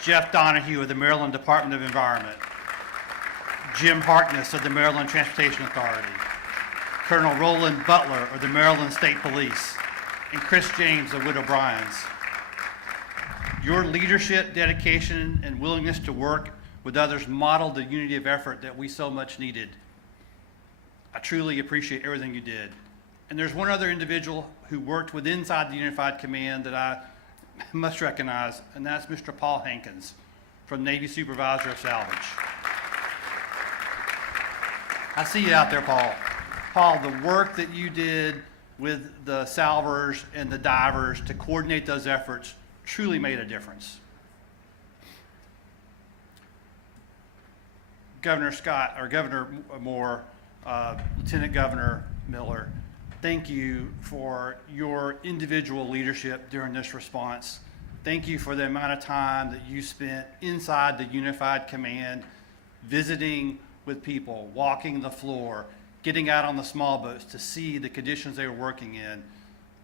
Jeff Donahue of the Maryland Department of Environment, Jim Harkness of the Maryland Transportation Authority, Colonel Roland Butler of the Maryland State Police, and Chris James of Widow Bryan's. Your leadership, dedication, and willingness to work with others modeled the unity of effort that we so much needed. I truly appreciate everything you did. And there's one other individual who worked with inside the Unified Command that I must recognize, and that's Mr. Paul Hankins from Navy Supervisor of Salvage. I see you out there, Paul. Paul, the work that you did with the salvers and the divers to coordinate those efforts truly made a difference. Governor Scott, or Governor Moore, Lieutenant Governor Miller, thank you for your individual leadership during this response. Thank you for the amount of time that you spent inside the Unified Command, visiting with people, walking the floor, getting out on the small boats to see the conditions they were working in.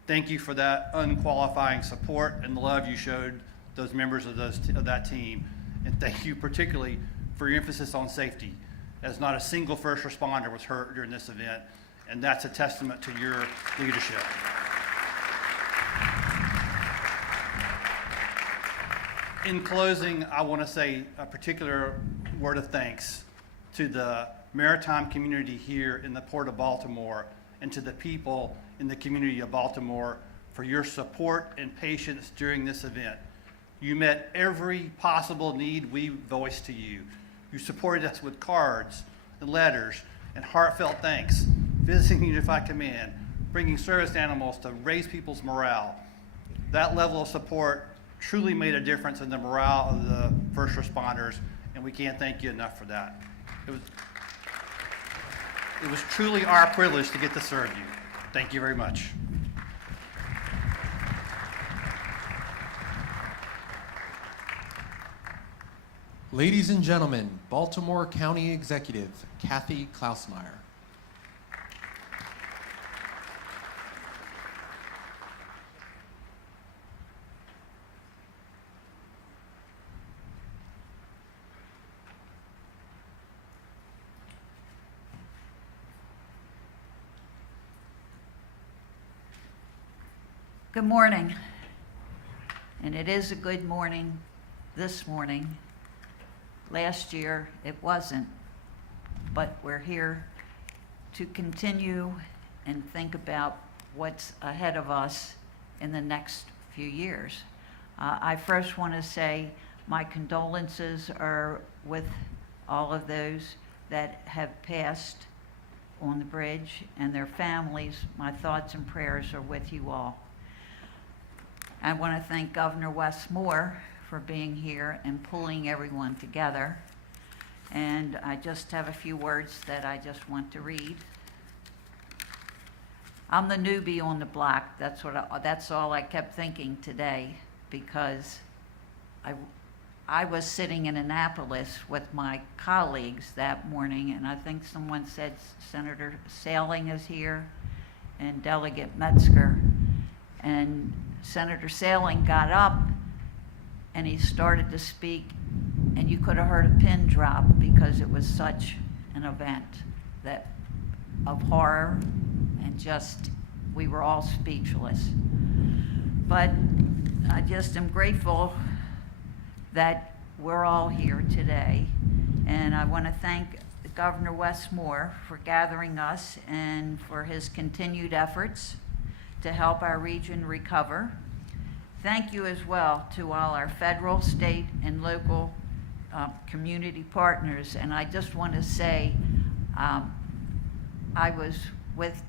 Thank you for that unqualifying support and the love you showed those members of that team. And thank you particularly for your emphasis on safety, as not a single first responder was hurt during this event, and that's a testament to your leadership. In closing, I want to say a particular word of thanks to the maritime community here in the Port of Baltimore and to the people in the community of Baltimore for your support and patience during this event. You met every possible need we voiced to you. You supported us with cards and letters and heartfelt thanks, visiting Unified Command, bringing service animals to raise people's morale. That level of support truly made a difference in the morale of the first responders, and we can't thank you enough for that. It was truly our privilege to get to serve you. Thank you very much. Ladies and gentlemen, Baltimore County Executive Kathy Klausmeyer. Good morning. And it is a good morning this morning. Last year it wasn't, but we're here to continue and think about what's ahead of us in the next few years. I first want to say my condolences are with all of those that have passed on the bridge and their families. My thoughts and prayers are with you all. I want to thank Governor Wes Moore for being here and pulling everyone together. And I just have a few words that I just want to read. I'm the newbie on the block. That's all I kept thinking today, because I was sitting in Annapolis with my colleagues that morning, and I think someone said Senator Saling is here and Delegate Metzger. And Senator Saling got up and he started to speak, and you could have heard a pin drop because it was such an event of horror, and just, we were all speechless. But I just am grateful that we're all here today, and I want to thank Governor Wes Moore for gathering us and for his continued efforts to help our region recover. Thank you as well to all our federal, state, and local community partners. And I just want to say, I was with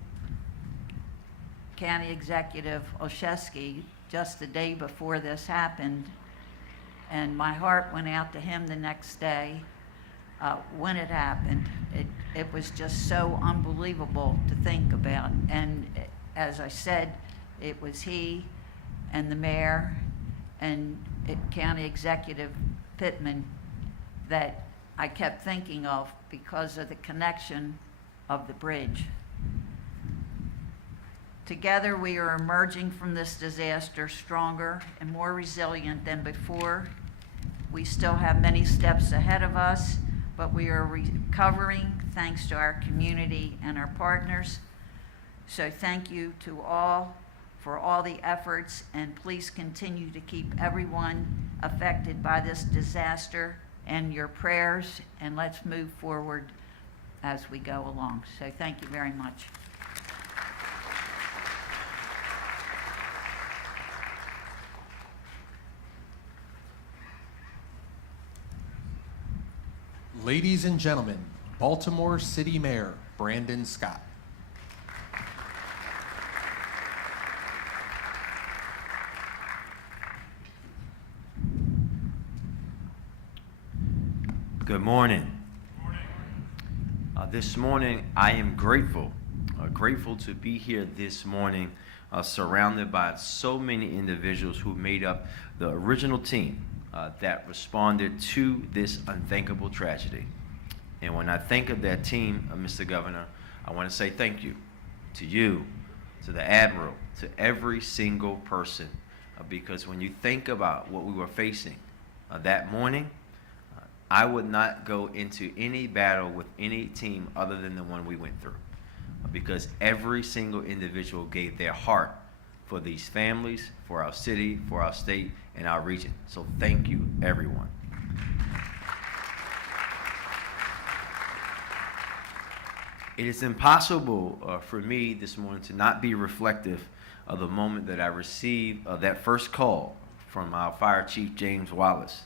County Executive Olszewski just the day before this happened, and my heart went out to him the next day when it happened. It was just so unbelievable to think about. And as I said, it was he and the mayor and County Executive Pittman that I kept thinking of because of the connection of the bridge. Together, we are emerging from this disaster stronger and more resilient than before. We still have many steps ahead of us, but we are recovering thanks to our community and our partners. So thank you to all for all the efforts, and please continue to keep everyone affected by this disaster in your prayers, and let's move forward as we go along. So thank you very much. Ladies and gentlemen, Baltimore City Mayor Brandon Scott. Good morning. This morning, I am grateful to be here this morning, surrounded by so many individuals who made up the original team that responded to this unthinkable tragedy. And when I think of that team, Mr. Governor, I want to say thank you to you, to the Admiral, to every single person, because when you think about what we were facing that morning, I would not go into any battle with any team other than the one we went through, because every single individual gave their heart for these families, for our city, for our state, and our region. So thank you, everyone. It is impossible for me this morning to not be reflective of the moment that I received that first call from our Fire Chief, James Wallace,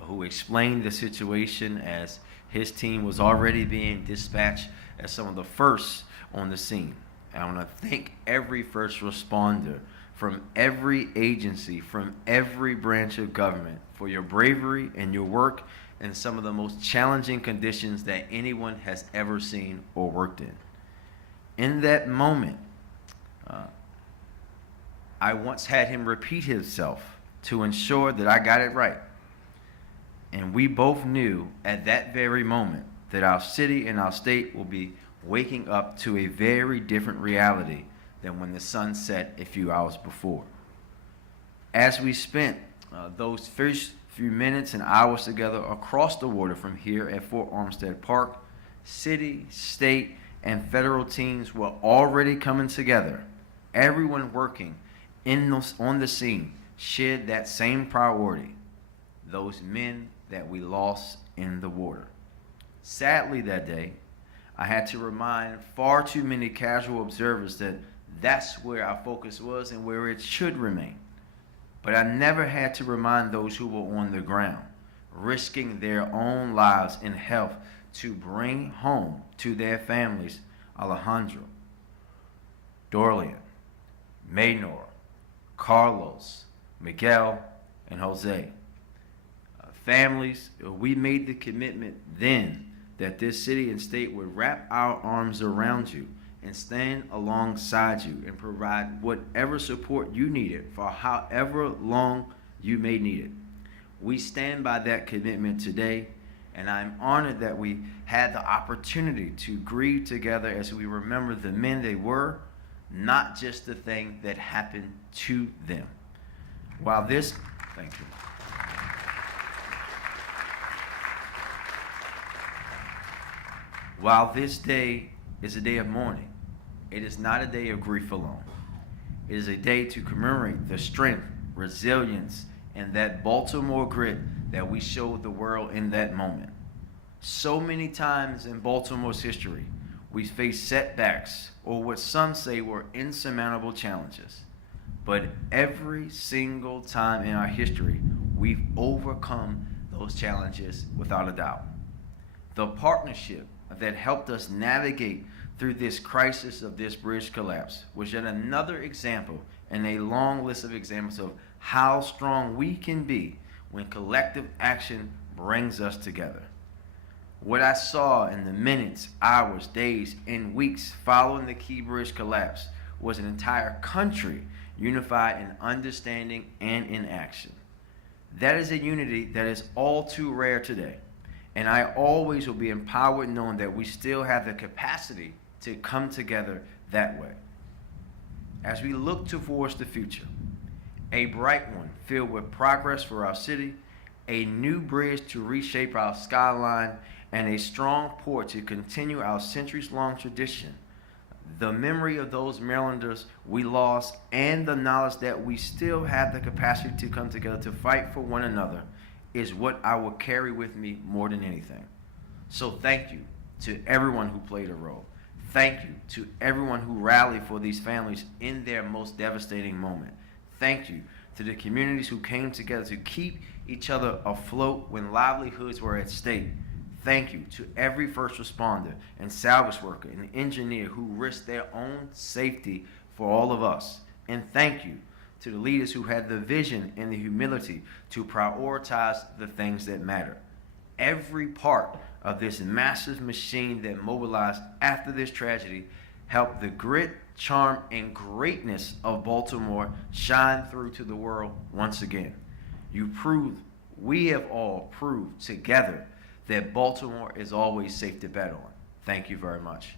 who explained the situation as his team was already being dispatched as some of the first on the scene. And I want to thank every first responder from every agency, from every branch of government, for your bravery and your work in some of the most challenging conditions that anyone has ever seen or worked in. In that moment, I once had him repeat himself to ensure that I got it right. And we both knew at that very moment that our city and our state will be waking up to a very different reality than when the sun set a few hours before. As we spent those first few minutes and hours together across the water from here at Fort Armstead Park, city, state, and federal teams were already coming together. Everyone working on the scene shared that same priority, those men that we lost in the water. Sadly, that day, I had to remind far too many casual observers that that's where our focus was and where it should remain. But I never had to remind those who were on the ground, risking their own lives and health to bring home to their families Alejandro, Dorlian, Maynor, Carlos, Miguel, and Jose. Families, we made the commitment then that this city and state would wrap our arms around you and stand alongside you and provide whatever support you needed for however long you may need it. We stand by that commitment today, and I'm honored that we had the opportunity to grieve together as we remember the men they were, not just the thing that happened to them. Thank you. While this day is a day of mourning, it is not a day of grief alone. It is a day to commemorate the strength, resilience, and that Baltimore grit that we showed the world in that moment. So many times in Baltimore's history, we faced setbacks or what some say were insurmountable challenges. But every single time in our history, we've overcome those challenges without a doubt. The partnership that helped us navigate through this crisis of this bridge collapse was yet another example in a long list of examples of how strong we can be when collective action brings us together. What I saw in the minutes, hours, days, and weeks following the Key Bridge collapse was an entire country unified in understanding and in action. That is a unity that is all too rare today. And I always will be empowered knowing that we still have the capacity to come together that way. As we look towards the future, a bright one filled with progress for our city, a new bridge to reshape our skyline, and a strong port to continue our centuries-long tradition, the memory of those Marylanders we lost, and the knowledge that we still have the capacity to come together to fight for one another is what I will carry with me more than anything. So thank you to everyone who played a role. Thank you to everyone who rallied for these families in their most devastating moment. Thank you to the communities who came together to keep each other afloat when livelihoods were at stake. Thank you to every first responder and salvage worker and engineer who risked their own safety for all of us. And thank you to the leaders who had the vision and the humility to prioritize the things that matter. Every part of this massive machine that mobilized after this tragedy helped the grit, charm, and greatness of Baltimore shine through to the world once again. We have all proved together that Baltimore is always safe to bet on. Thank you very much.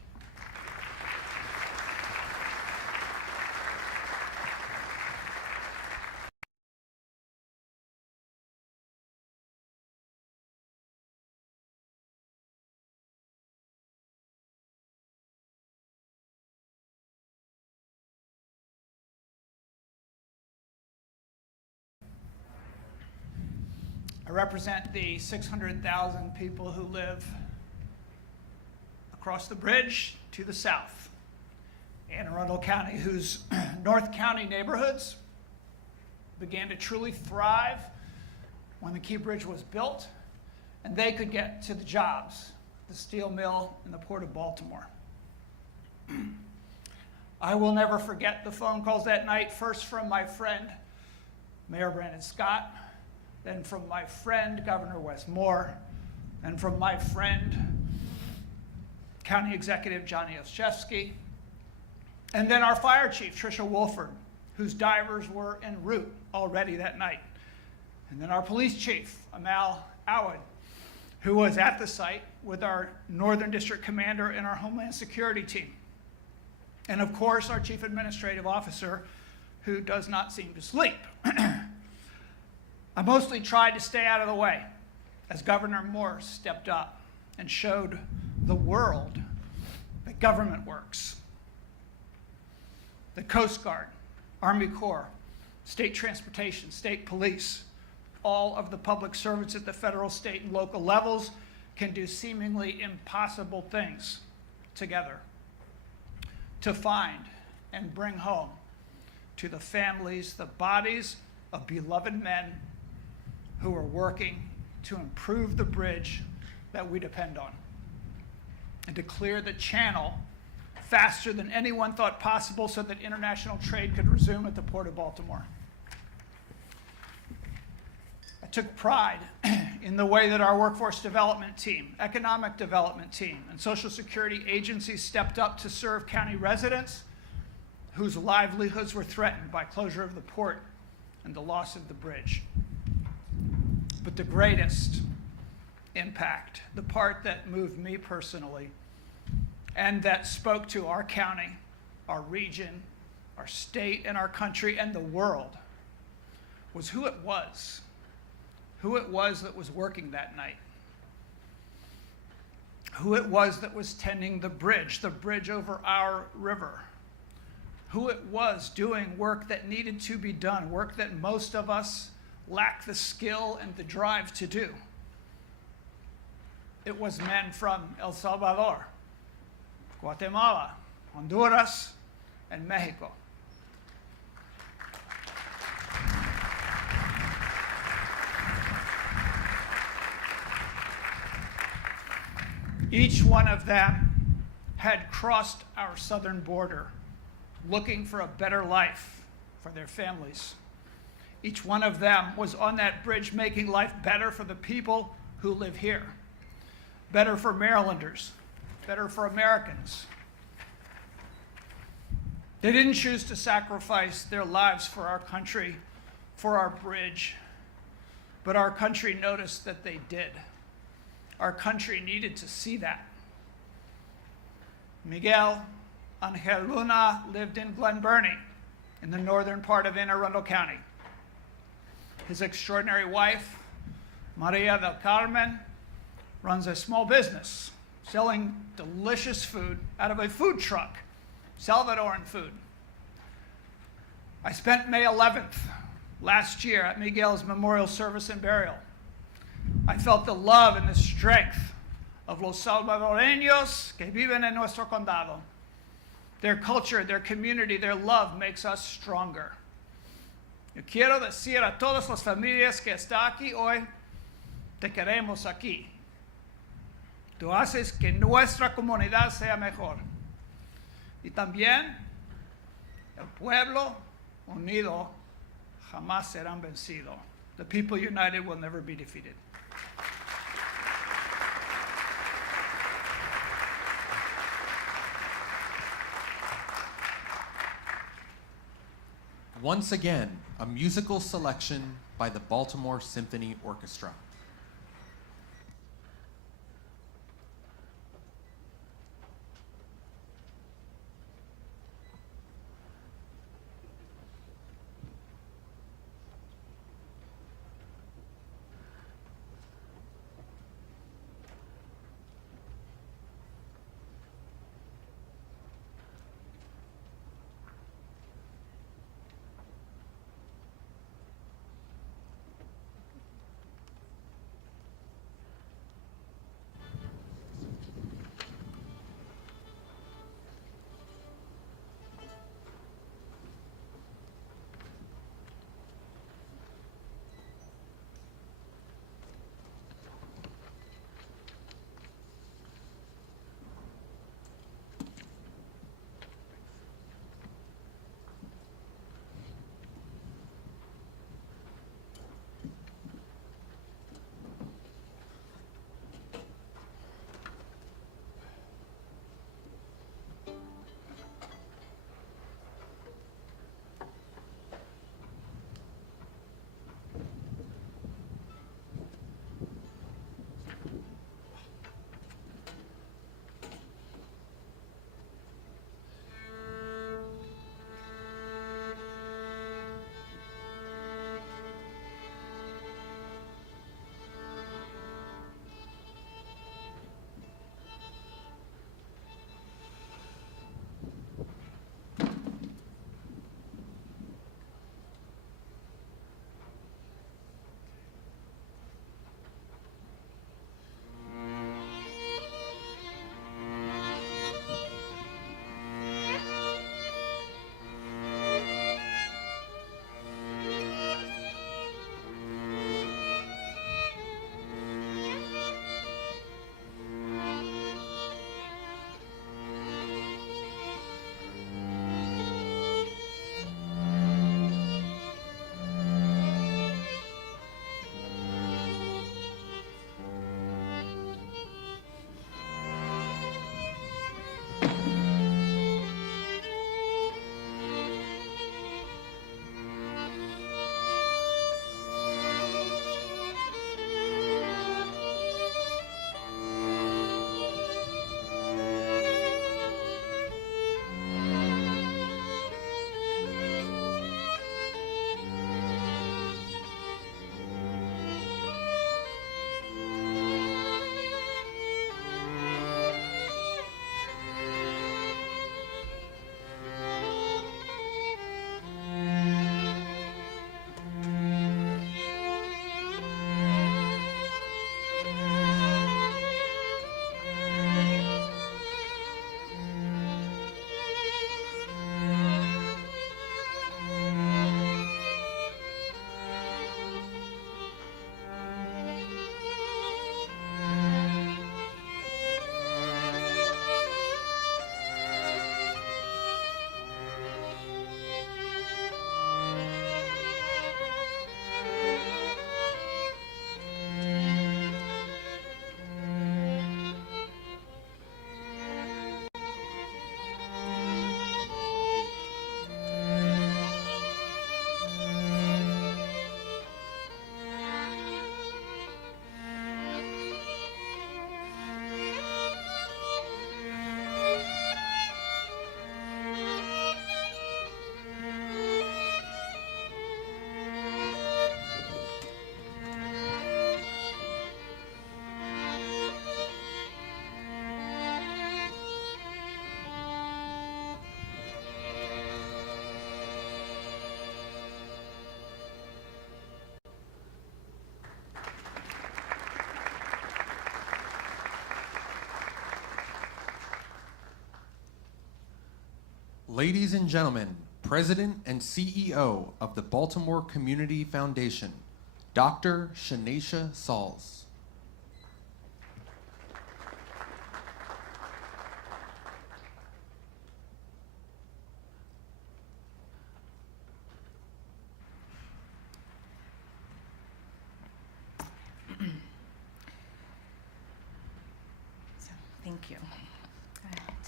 I represent the 600,000 people who live across the bridge to the south, Anne Arundel County, whose North County neighborhoods began to truly thrive when the Key Bridge was built, and they could get to the jobs, the steel mill and the Port of Baltimore. I will never forget the phone calls that night, first from my friend, Mayor Brandon Scott, then from my friend, Governor Wes Moore, and from my friend, County Executive Johnny Oshevsky, and then our fire chief, Tricia Wolford, whose divers were en route already that night, and then our police chief, Amal Awad, who was at the site with our Northern District Commander and our Homeland Security team. And of course, our Chief Administrative Officer, who does not seem to sleep. I mostly tried to stay out of the way as Governor Moore stepped up and showed the world that government works. The Coast Guard, Army Corps, State Transportation, State Police, all of the public servants at the federal, state, and local levels can do seemingly impossible things together to find and bring home to the families the bodies of beloved men who are working to improve the bridge that we depend on, and to clear the channel faster than anyone thought possible so that international trade could resume at the Port of Baltimore. I took pride in the way that our workforce development team, economic development team, and Social Security agencies stepped up to serve county residents whose livelihoods were threatened by closure of the port and the loss of the bridge. But the greatest impact, the part that moved me personally, and that spoke to our county, our region, our state, and our country, and the world, was who it was that was working that night, who it was that was tending the bridge over our river, who it was doing work that needed to be done, work that most of us lack the skill and the drive to do. It was men from El Salvador, Guatemala, Honduras, and Mexico. Each one of them had crossed our southern border looking for a better life for their families. Each one of them was on that bridge making life better for the people who live here, better for Marylanders, better for Americans. They didn't choose to sacrifice their lives for our country, for our bridge, but our country noticed that they did. Our country needed to see that. Miguel Angel Luna lived in Glen Burnie, in the northern part of Anne Arundel County. His extraordinary wife, Maria del Carmen, runs a small business selling delicious food out of a food truck, Salvadoran food. I spent May 11th last year at Miguel's memorial service and burial. I felt the love and the strength of los salvadoreños que viven en nuestro condado. Their culture, their community, their love makes us stronger. Yo quiero decir a todas las familias que está aquí hoy, te queremos aquí. Tú haces que nuestra comunidad sea mejor. Y también el pueblo unido jamás serán vencidos. The people united will never be defeated. Once again, a musical selection by the Baltimore Symphony Orchestra. Ladies and gentlemen, President and CEO of the Baltimore Community Foundation, Dr. Shanesha Sauls. Thank you.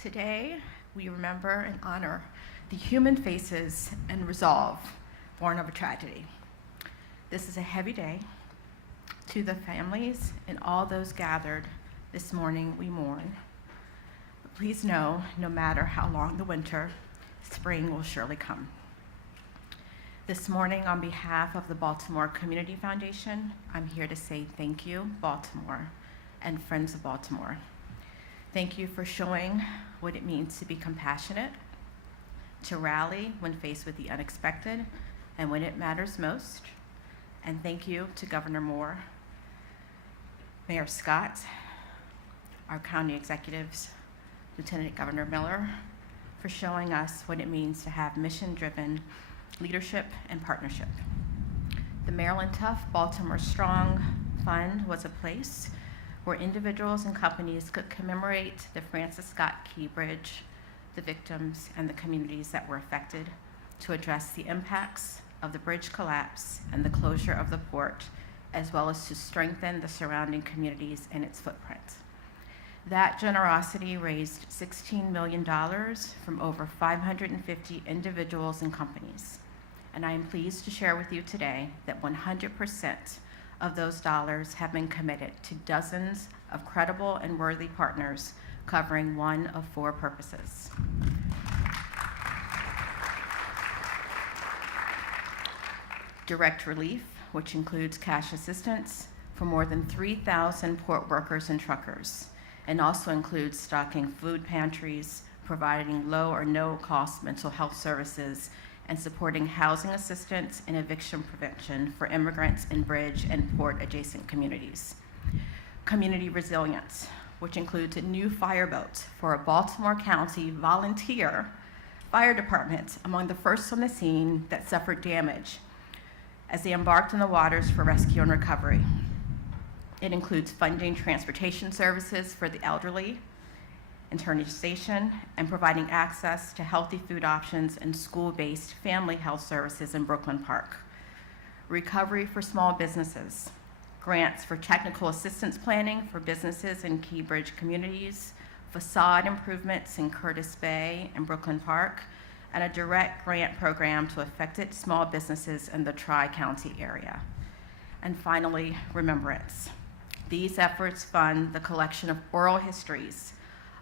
Today, we remember and honor the human faces and resolve born of a tragedy. This is a heavy day. To the families and all those gathered this morning, we mourn. But please know, no matter how long the winter, spring will surely come. This morning, on behalf of the Baltimore Community Foundation, I'm here to say thank you, Baltimore, and friends of Baltimore. Thank you for showing what it means to be compassionate, to rally when faced with the unexpected and when it matters most. And thank you to Governor Moore, Mayor Scott, our county executives, Lieutenant Governor Miller, for showing us what it means to have mission-driven leadership and partnership. The Maryland Tough, Baltimore Strong Fund was a place where individuals and companies could commemorate the Francis Scott Key Bridge, the victims, and the communities that were affected to address the impacts of the bridge collapse and the closure of the port, as well as to strengthen the surrounding communities and its footprint. That generosity raised $16 million from over 550 individuals and companies. And I am pleased to share with you today that 100% of those dollars have been committed to dozens of credible and worthy partners covering one of four purposes. Direct relief, which includes cash assistance for more than 3,000 port workers and truckers, and also includes stocking food pantries, providing low or no cost mental health services, and supporting housing assistance and eviction prevention for immigrants in bridge and port adjacent communities. Community resilience, which includes a new fireboat for a Baltimore County volunteer fire department, among the first on the scene that suffered damage as they embarked on the waters for rescue and recovery. It includes funding transportation services for the elderly, internalization, and providing access to healthy food options and school-based family health services in Brooklyn Park. Recovery for small businesses, grants for technical assistance planning for businesses in Key Bridge communities, facade improvements in Curtis Bay and Brooklyn Park, and a direct grant program to affected small businesses in the Tri-County area. And finally, remembrance. These efforts fund the collection of oral histories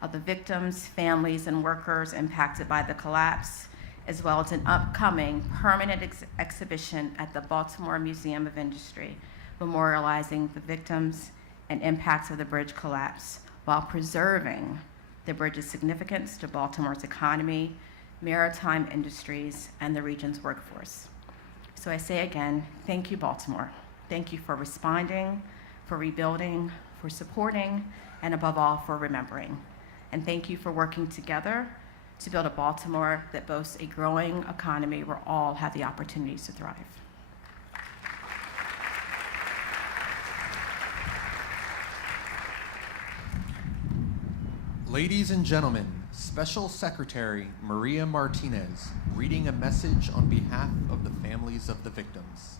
of the victims, families, and workers impacted by the collapse, as well as an upcoming permanent exhibition at the Baltimore Museum of Industry, memorializing the victims and impacts of the bridge collapse while preserving the bridge's significance to Baltimore's economy, maritime industries, and the region's workforce. So I say again, thank you, Baltimore. Thank you for responding, for rebuilding, for supporting, and above all, for remembering. And thank you for working together to build a Baltimore that boasts a growing economy where all have the opportunities to thrive. Ladies and gentlemen, Special Secretary Maria Martinez reading a message on behalf of the families of the victims.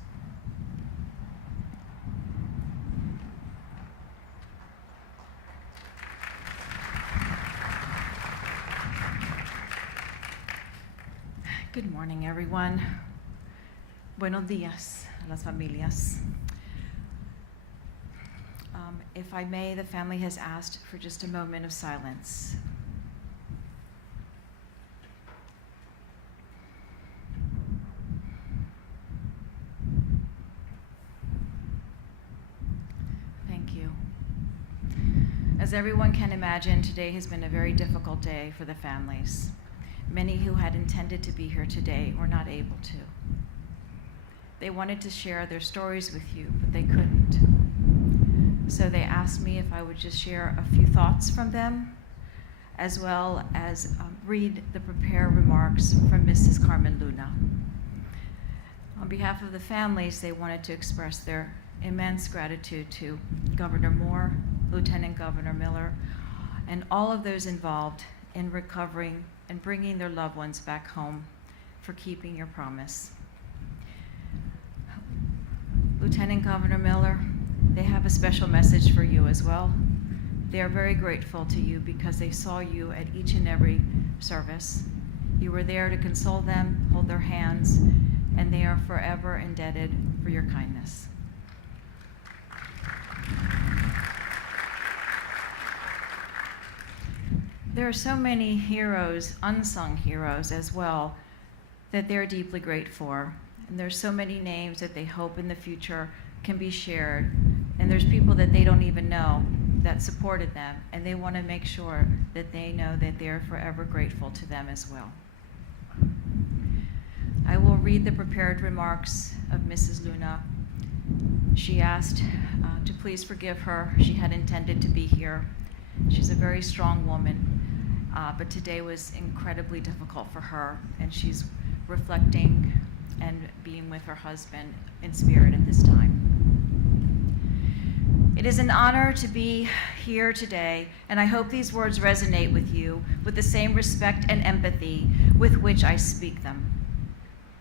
Good morning, everyone. Buenos días a las familias. If I may, the family has asked for just a moment of silence. Thank you. As everyone can imagine, today has been a very difficult day for the families. Many who had intended to be here today were not able to. They wanted to share their stories with you, but they couldn't. So they asked me if I would just share a few thoughts from them, as well as read the prepared remarks from Mrs. Carmen Luna. On behalf of the families, they wanted to express their immense gratitude to Governor Moore, Lieutenant Governor Miller, and all of those involved in recovering and bringing their loved ones back home, for keeping your promise. Lieutenant Governor Miller, they have a special message for you as well. They are very grateful to you because they saw you at each and every service. You were there to console them, hold their hands, and they are forever indebted for your kindness. There are so many heroes, unsung heroes as well, that they're deeply grateful for. And there's so many names that they hope in the future can be shared. And there's people that they don't even know that supported them, and they want to make sure that they know that they're forever grateful to them as well. I will read the prepared remarks of Mrs. Luna. She asked to please forgive her. She had intended to be here. She's a very strong woman. But today was incredibly difficult for her, and she's reflecting and being with her husband in spirit at this time. It is an honor to be here today, and I hope these words resonate with you with the same respect and empathy with which I speak them.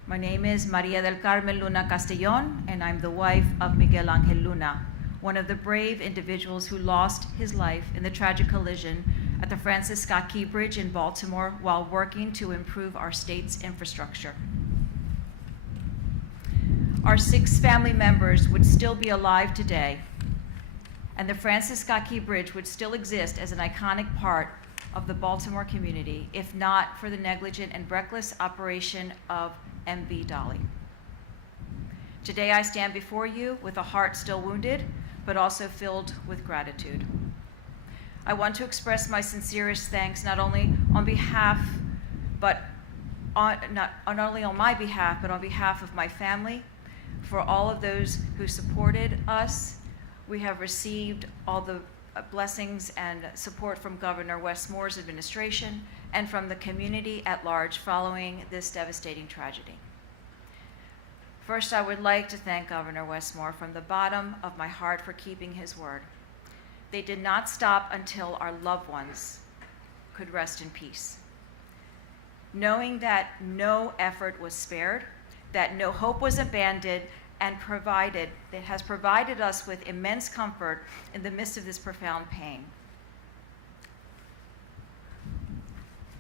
My name is Maria del Carmen Luna Castellon, and I'm the wife of Miguel Angel Luna, one of the brave individuals who lost his life in the tragic collision at the Francis Scott Key Bridge in Baltimore while working to improve our state's infrastructure. Our 6 family members would still be alive today, and the Francis Scott Key Bridge would still exist as an iconic part of the Baltimore community, if not for the negligent and reckless operation of MV Dolly. Today I stand before you with a heart still wounded, but also filled with gratitude. I want to express my sincerest thanks not only on behalf, but not only on my behalf, but on behalf of my family, for all of those who supported us. We have received all the blessings and support from Governor Wes Moore's administration and from the community at large following this devastating tragedy. First, I would like to thank Governor Wes Moore from the bottom of my heart for keeping his word. They did not stop until our loved ones could rest in peace. Knowing that no effort was spared, that no hope was abandoned, and it has provided us with immense comfort in the midst of this profound pain.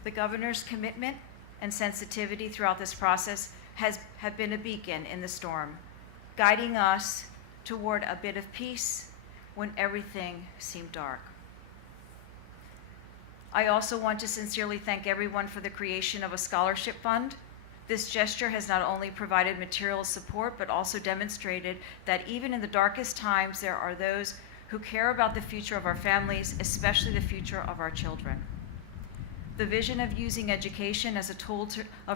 The governor's commitment and sensitivity throughout this process have been a beacon in the storm, guiding us toward a bit of peace when everything seemed dark. I also want to sincerely thank everyone for the creation of a scholarship fund. This gesture has not only provided material support, but also demonstrated that even in the darkest times, there are those who care about the future of our families, especially the future of our children. The vision of using education as a tool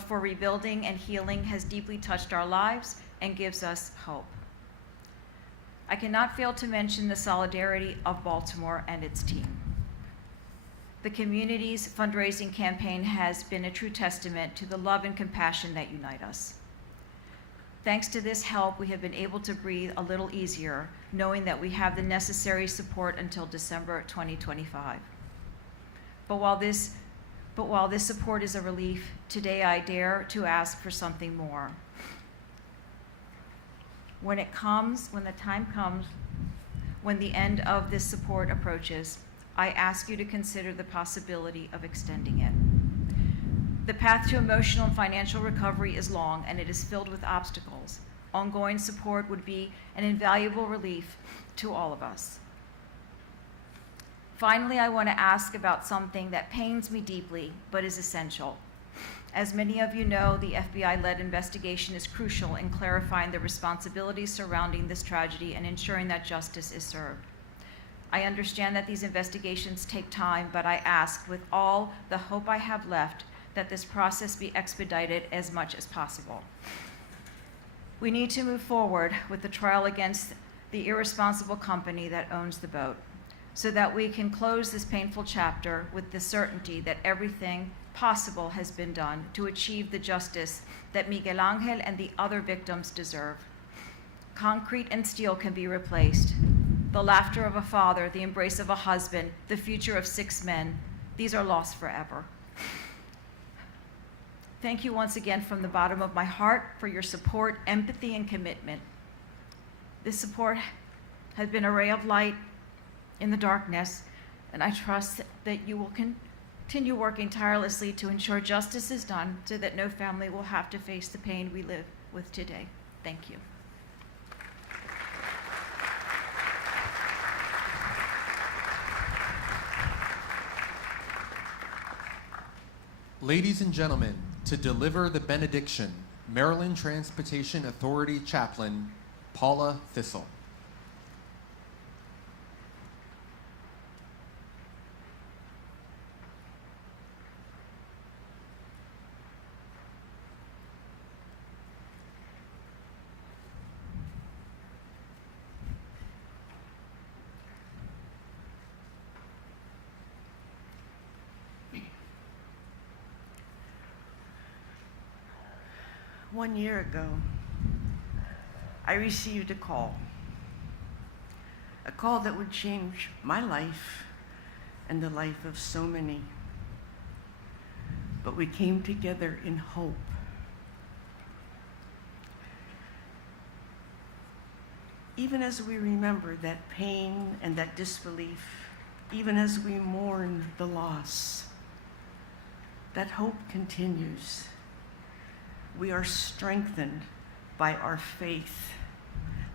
for rebuilding and healing has deeply touched our lives and gives us hope. I cannot fail to mention the solidarity of Baltimore and its team. The community's fundraising campaign has been a true testament to the love and compassion that unite us. Thanks to this help, we have been able to breathe a little easier, knowing that we have the necessary support until December 2025. But while this support is a relief, today I dare to ask for something more. When the time comes, when the end of this support approaches, I ask you to consider the possibility of extending it. The path to emotional and financial recovery is long, and it is filled with obstacles. Ongoing support would be an invaluable relief to all of us. Finally, I want to ask about something that pains me deeply, but is essential. As many of you know, the FBI-led investigation is crucial in clarifying the responsibilities surrounding this tragedy and ensuring that justice is served. I understand that these investigations take time, but I ask, with all the hope I have left, that this process be expedited as much as possible. We need to move forward with the trial against the irresponsible company that owns the boat. so that we can close this painful chapter with the certainty that everything possible has been done to achieve the justice that Miguel Angel and the other victims deserve. Concrete and steel can be replaced. The laughter of a father, the embrace of a husband, the future of 6 men, these are lost forever. Thank you once again from the bottom of my heart for your support, empathy, and commitment. This support has been a ray of light in the darkness, and I trust that you will continue working tirelessly to ensure justice is done so that no family will have to face the pain we live with today. Thank you. Ladies and gentlemen, to deliver the benediction, Maryland Transportation Authority Chaplain, Paula Thistle. One year ago, I received a call that would change my life and the life of so many. But we came together in hope. Even as we remember that pain and that disbelief, even as we mourn the loss, that hope continues. We are strengthened by our faith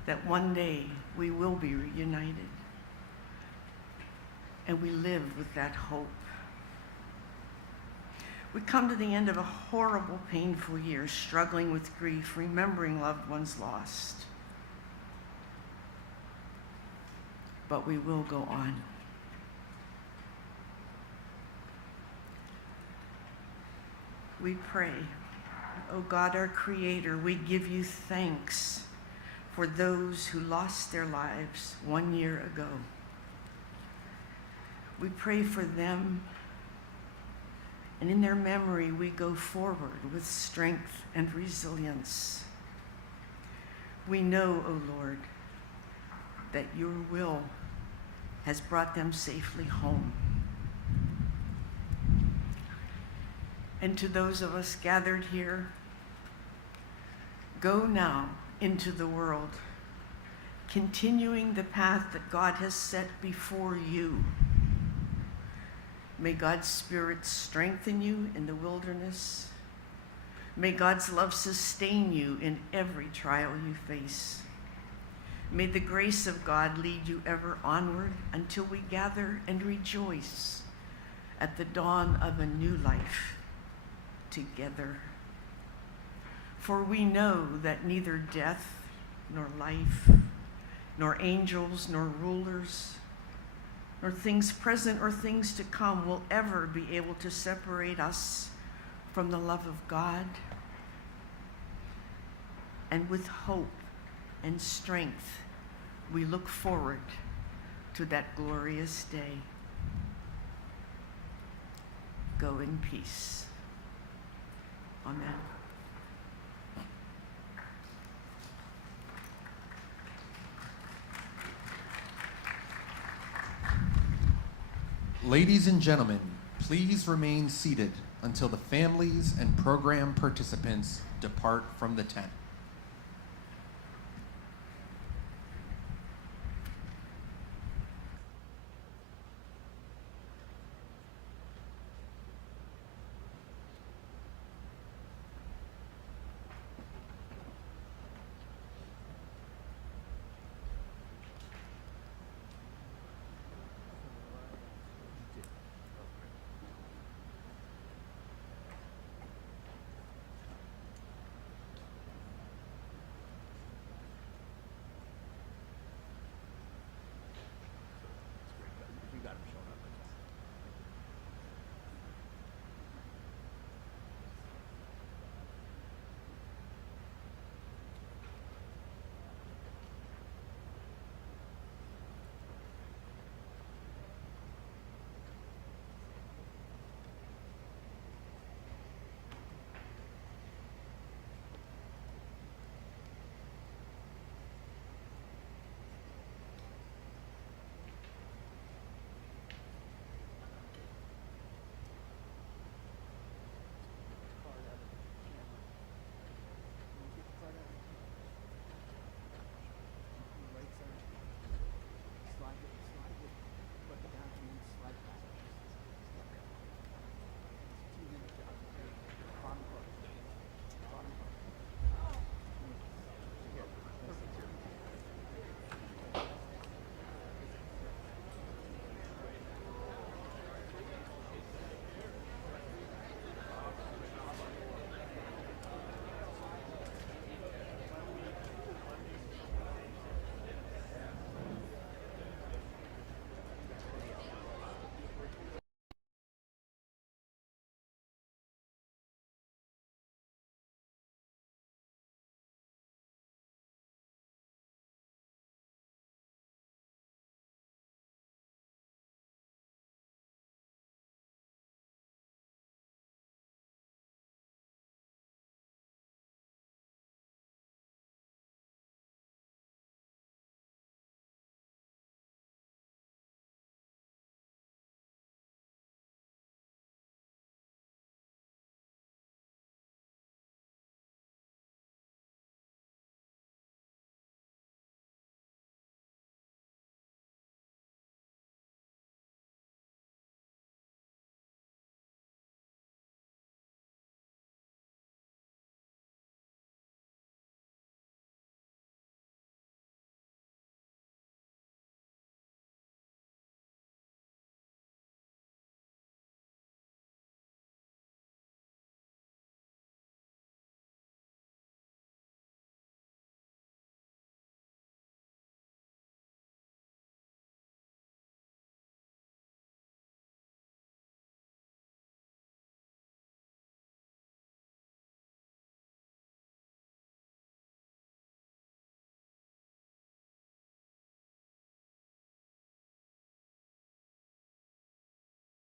that one day we will be reunited. And we live with that hope. We come to the end of a horrible, painful year, struggling with grief, remembering loved ones lost. But we will go on. We pray. O God, our Creator, we give you thanks for those who lost their lives 1 year ago. We pray for them, and in their memory we go forward with strength and resilience. We know, O Lord, that your will has brought them safely home. And to those of us gathered here, go now into the world, continuing the path that God has set before you. May God's Spirit strengthen you in the wilderness. May God's love sustain you in every trial you face. May the grace of God lead you ever onward until we gather and rejoice at the dawn of a new life together. For we know that neither death, nor life, nor angels, nor rulers, nor things present or things to come will ever be able to separate us from the love of God. And with hope and strength, we look forward to that glorious day. Go in peace. Amen. Ladies and gentlemen, please remain seated until the families and program participants depart from the tent.